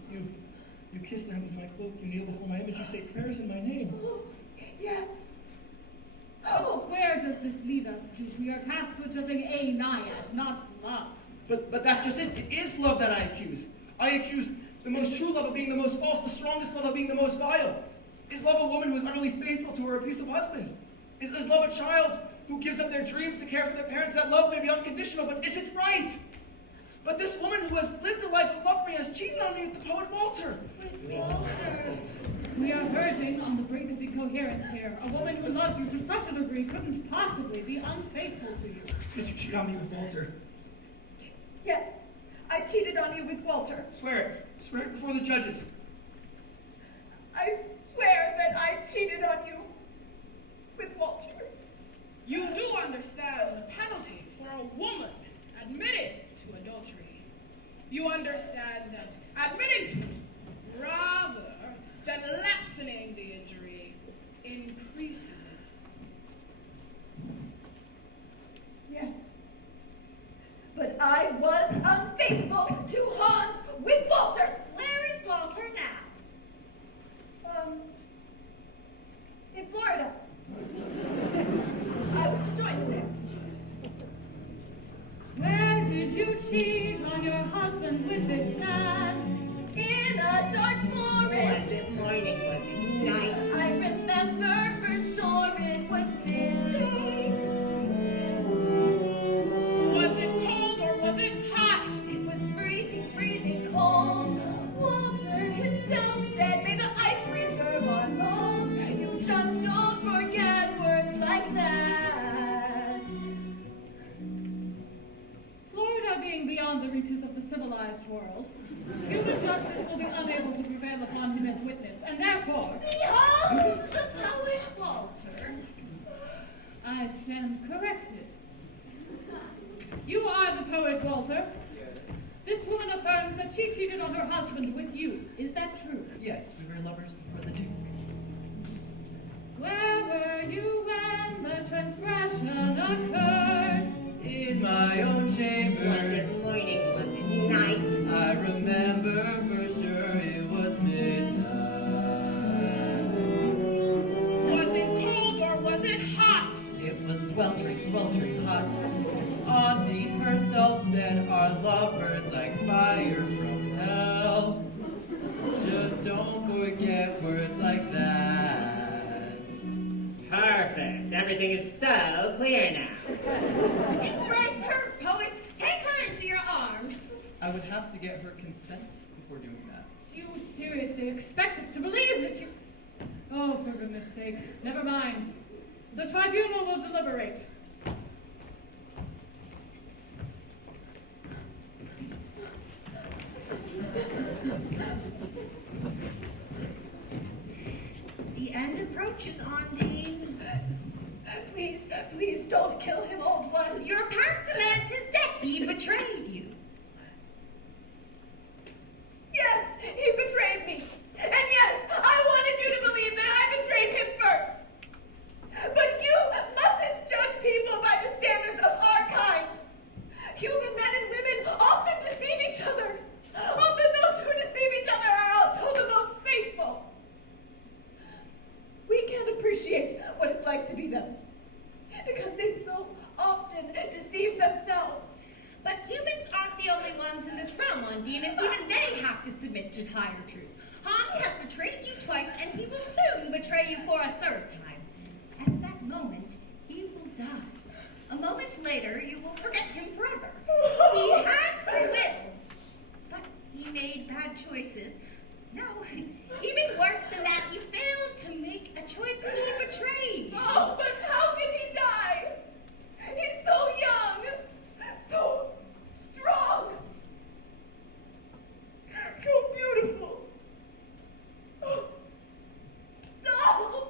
You kiss the hem of my cloak. You kneel before my image. You say prayers in my name. Yes. Oh, where does this lead us, Duke? We are tasked with judging a naiad, not love. But that's just it. It is love that I accuse. I accuse the most true love of being the most false, the strongest love of being the most vile. Is love a woman who is utterly faithful to her abusive husband? Is love a child who gives up their dreams to care for their parents? That love may be unconditional, but is it right? But this woman who has lived a life of love for me has cheated on me with the poet Walter. Walter. We are verging on the brink of incoherence here. A woman who loves you to such a degree couldn't possibly be unfaithful to you. Did you cheat on me with Walter? Yes, I cheated on you with Walter. Swear it. Swear it before the judges. I swear that I cheated on you with Walter. You do understand the penalty for a woman admitted to adultery. You understand that admitting to it, rather than lessening the injury, increases it. Yes. But I was unfaithful to Hans with Walter. Where is Walter now? In Florida. I was to join him there. Where did you cheat on your husband with this man? In a dark forest. Was it morning? Was it night? I remember for sure it was midday. Was it cold or was it hot? It was freezing, freezing cold. Walter himself said, may the ice preserve our love. You just don't forget words like that. Florida being beyond the reaches of the civilized world, human justice will be unable to prevail upon him as witness, and therefore... Behold the poet Walter. I stand corrected. You are the poet, Walter. This woman affirms that she cheated on her husband with you. Is that true? Yes, we were lovers before the Duke. Where were you when the transgression occurred? In my own chamber. Was it morning? Was was sweltering, sweltering hot. Undine herself said our love burns like fire from hell. Just don't forget words like that. Perfect. Everything is so clear now. Embrace her, poet. Take her into your arms. I would have to get her consent before doing that. Do you seriously expect us to believe that you... Oh, for goodness sake, never mind. The tribunal will deliberate. The end approaches, Undine. Please, please don't kill him, old one. Your pact demands his death. He betrayed you. Yes, he betrayed me. And yes, I wanted you to believe that I betrayed him first. But you mustn't judge people by the standards of our kind. Human men and women often deceive each other. Often those who deceive each other are also the most faithful. We can't appreciate what it's like to be them, because they so often deceive themselves. But humans aren't the only ones in this realm, Undine, and even they have to submit to higher truths. Hans has betrayed you twice, and he will soon betray you for a third time. At that moment, he will die. A moment later, you will forget him forever. He had free will, but he made bad choices. No, even worse than that, he failed to make a choice and he betrayed. Oh, but how can he die? He's so young, so strong, so beautiful. Oh, no!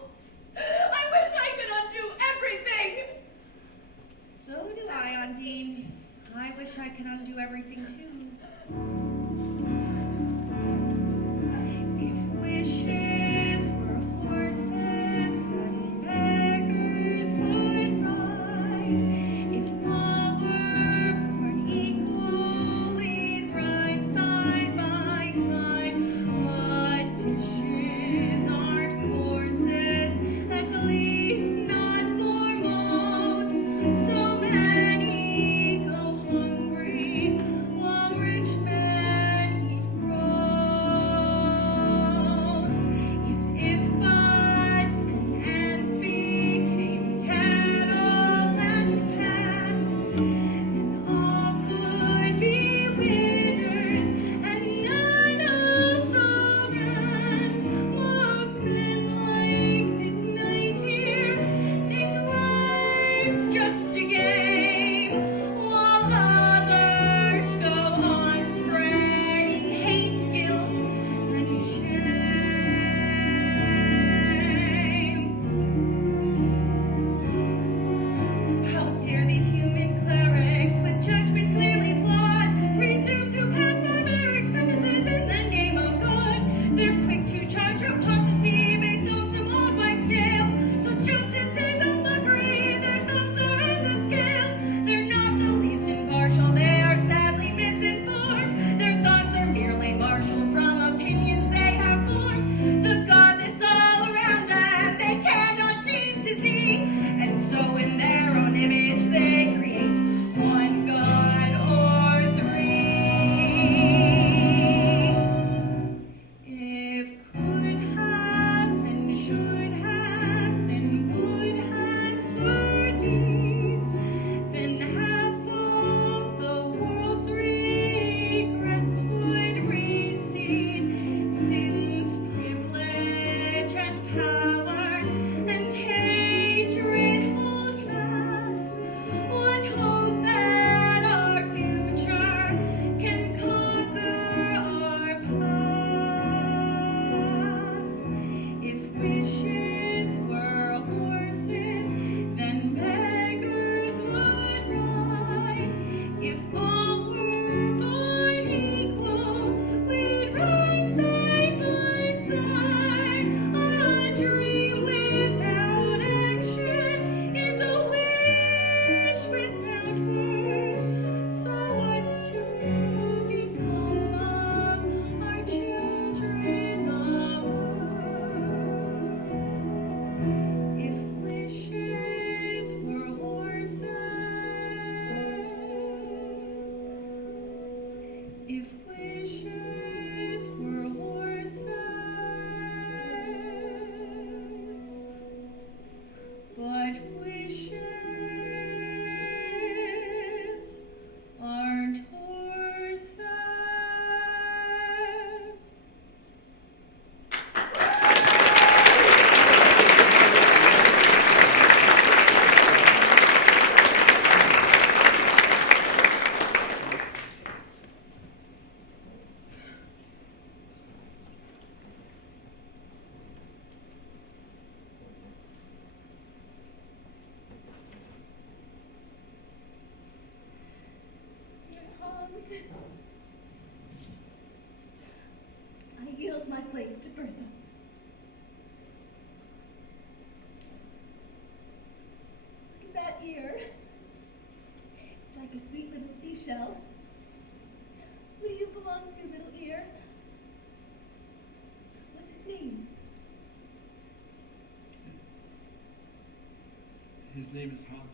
His name is Hans.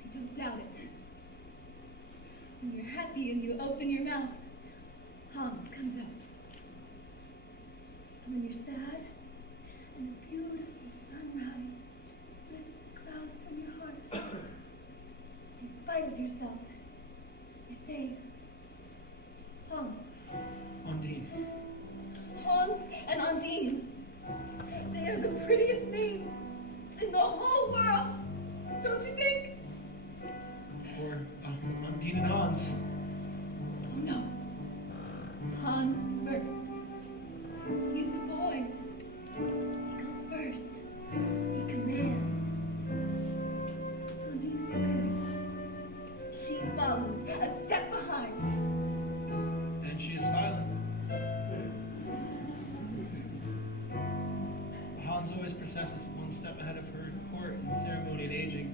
I don't doubt it. When you're happy and you open your mouth, Hans comes out. And when you're sad, and a beautiful sunrise lifts the clouds from your heart, in spite of yourself, you say, Hans. Undine. Hans and Undine. They are the prettiest names in the whole world, don't you think? Or Undine and Hans. Oh no. Hans first. He's the boy. He goes first. He commands. Undine's the girl. She follows a step behind. And she is silent. Hans always processes one step ahead of her court in ceremony and aging.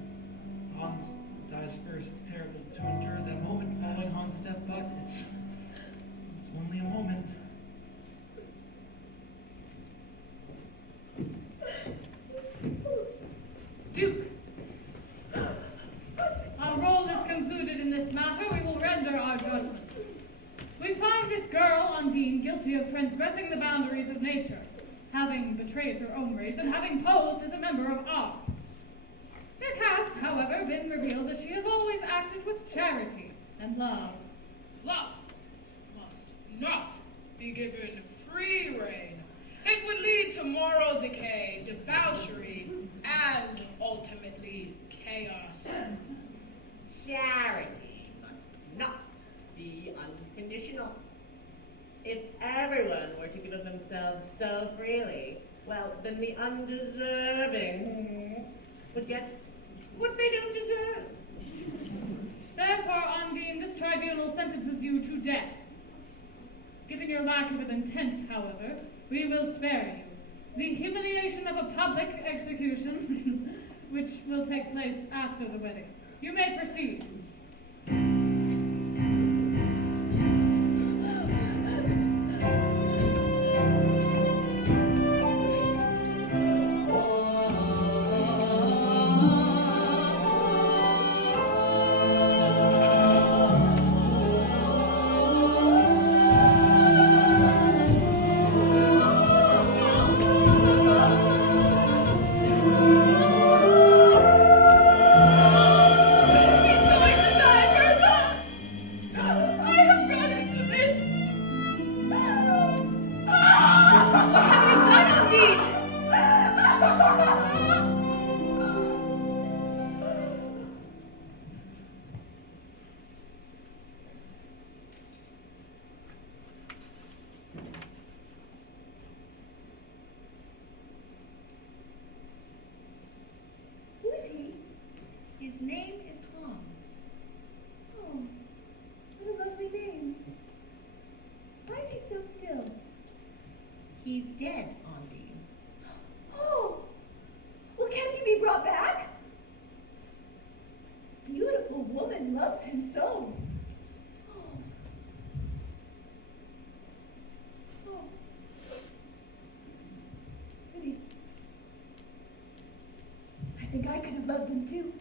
Hans dies first. It's terrible to endure that moment following Hans' death, but it's only a moment. Duke, our role is concluded in this matter. We will render our judgment. We find this girl, Undine, guilty of transgressing the boundaries of nature, having betrayed her own race, and having posed as a member of ours. It has, however, been revealed that she has always acted with charity and love. Love must not be given free rein. It would lead to moral decay, debauchery, and ultimately chaos. Charity must not be unconditional. If everyone were to give of themselves so freely, well, then the undeserving would get what they don't deserve. Therefore, Undine, this tribunal sentences you to death. Given your lack of intent, however, we will spare you the humiliation of a public execution, which will take place after the wedding. You may proceed. His name is Hans. Oh, what a lovely name. Why is he so still? He's dead, Undine. Oh, well, can't he be brought back? This beautiful woman loves him so. Oh. Oh. Pretty. I think I could have loved him too.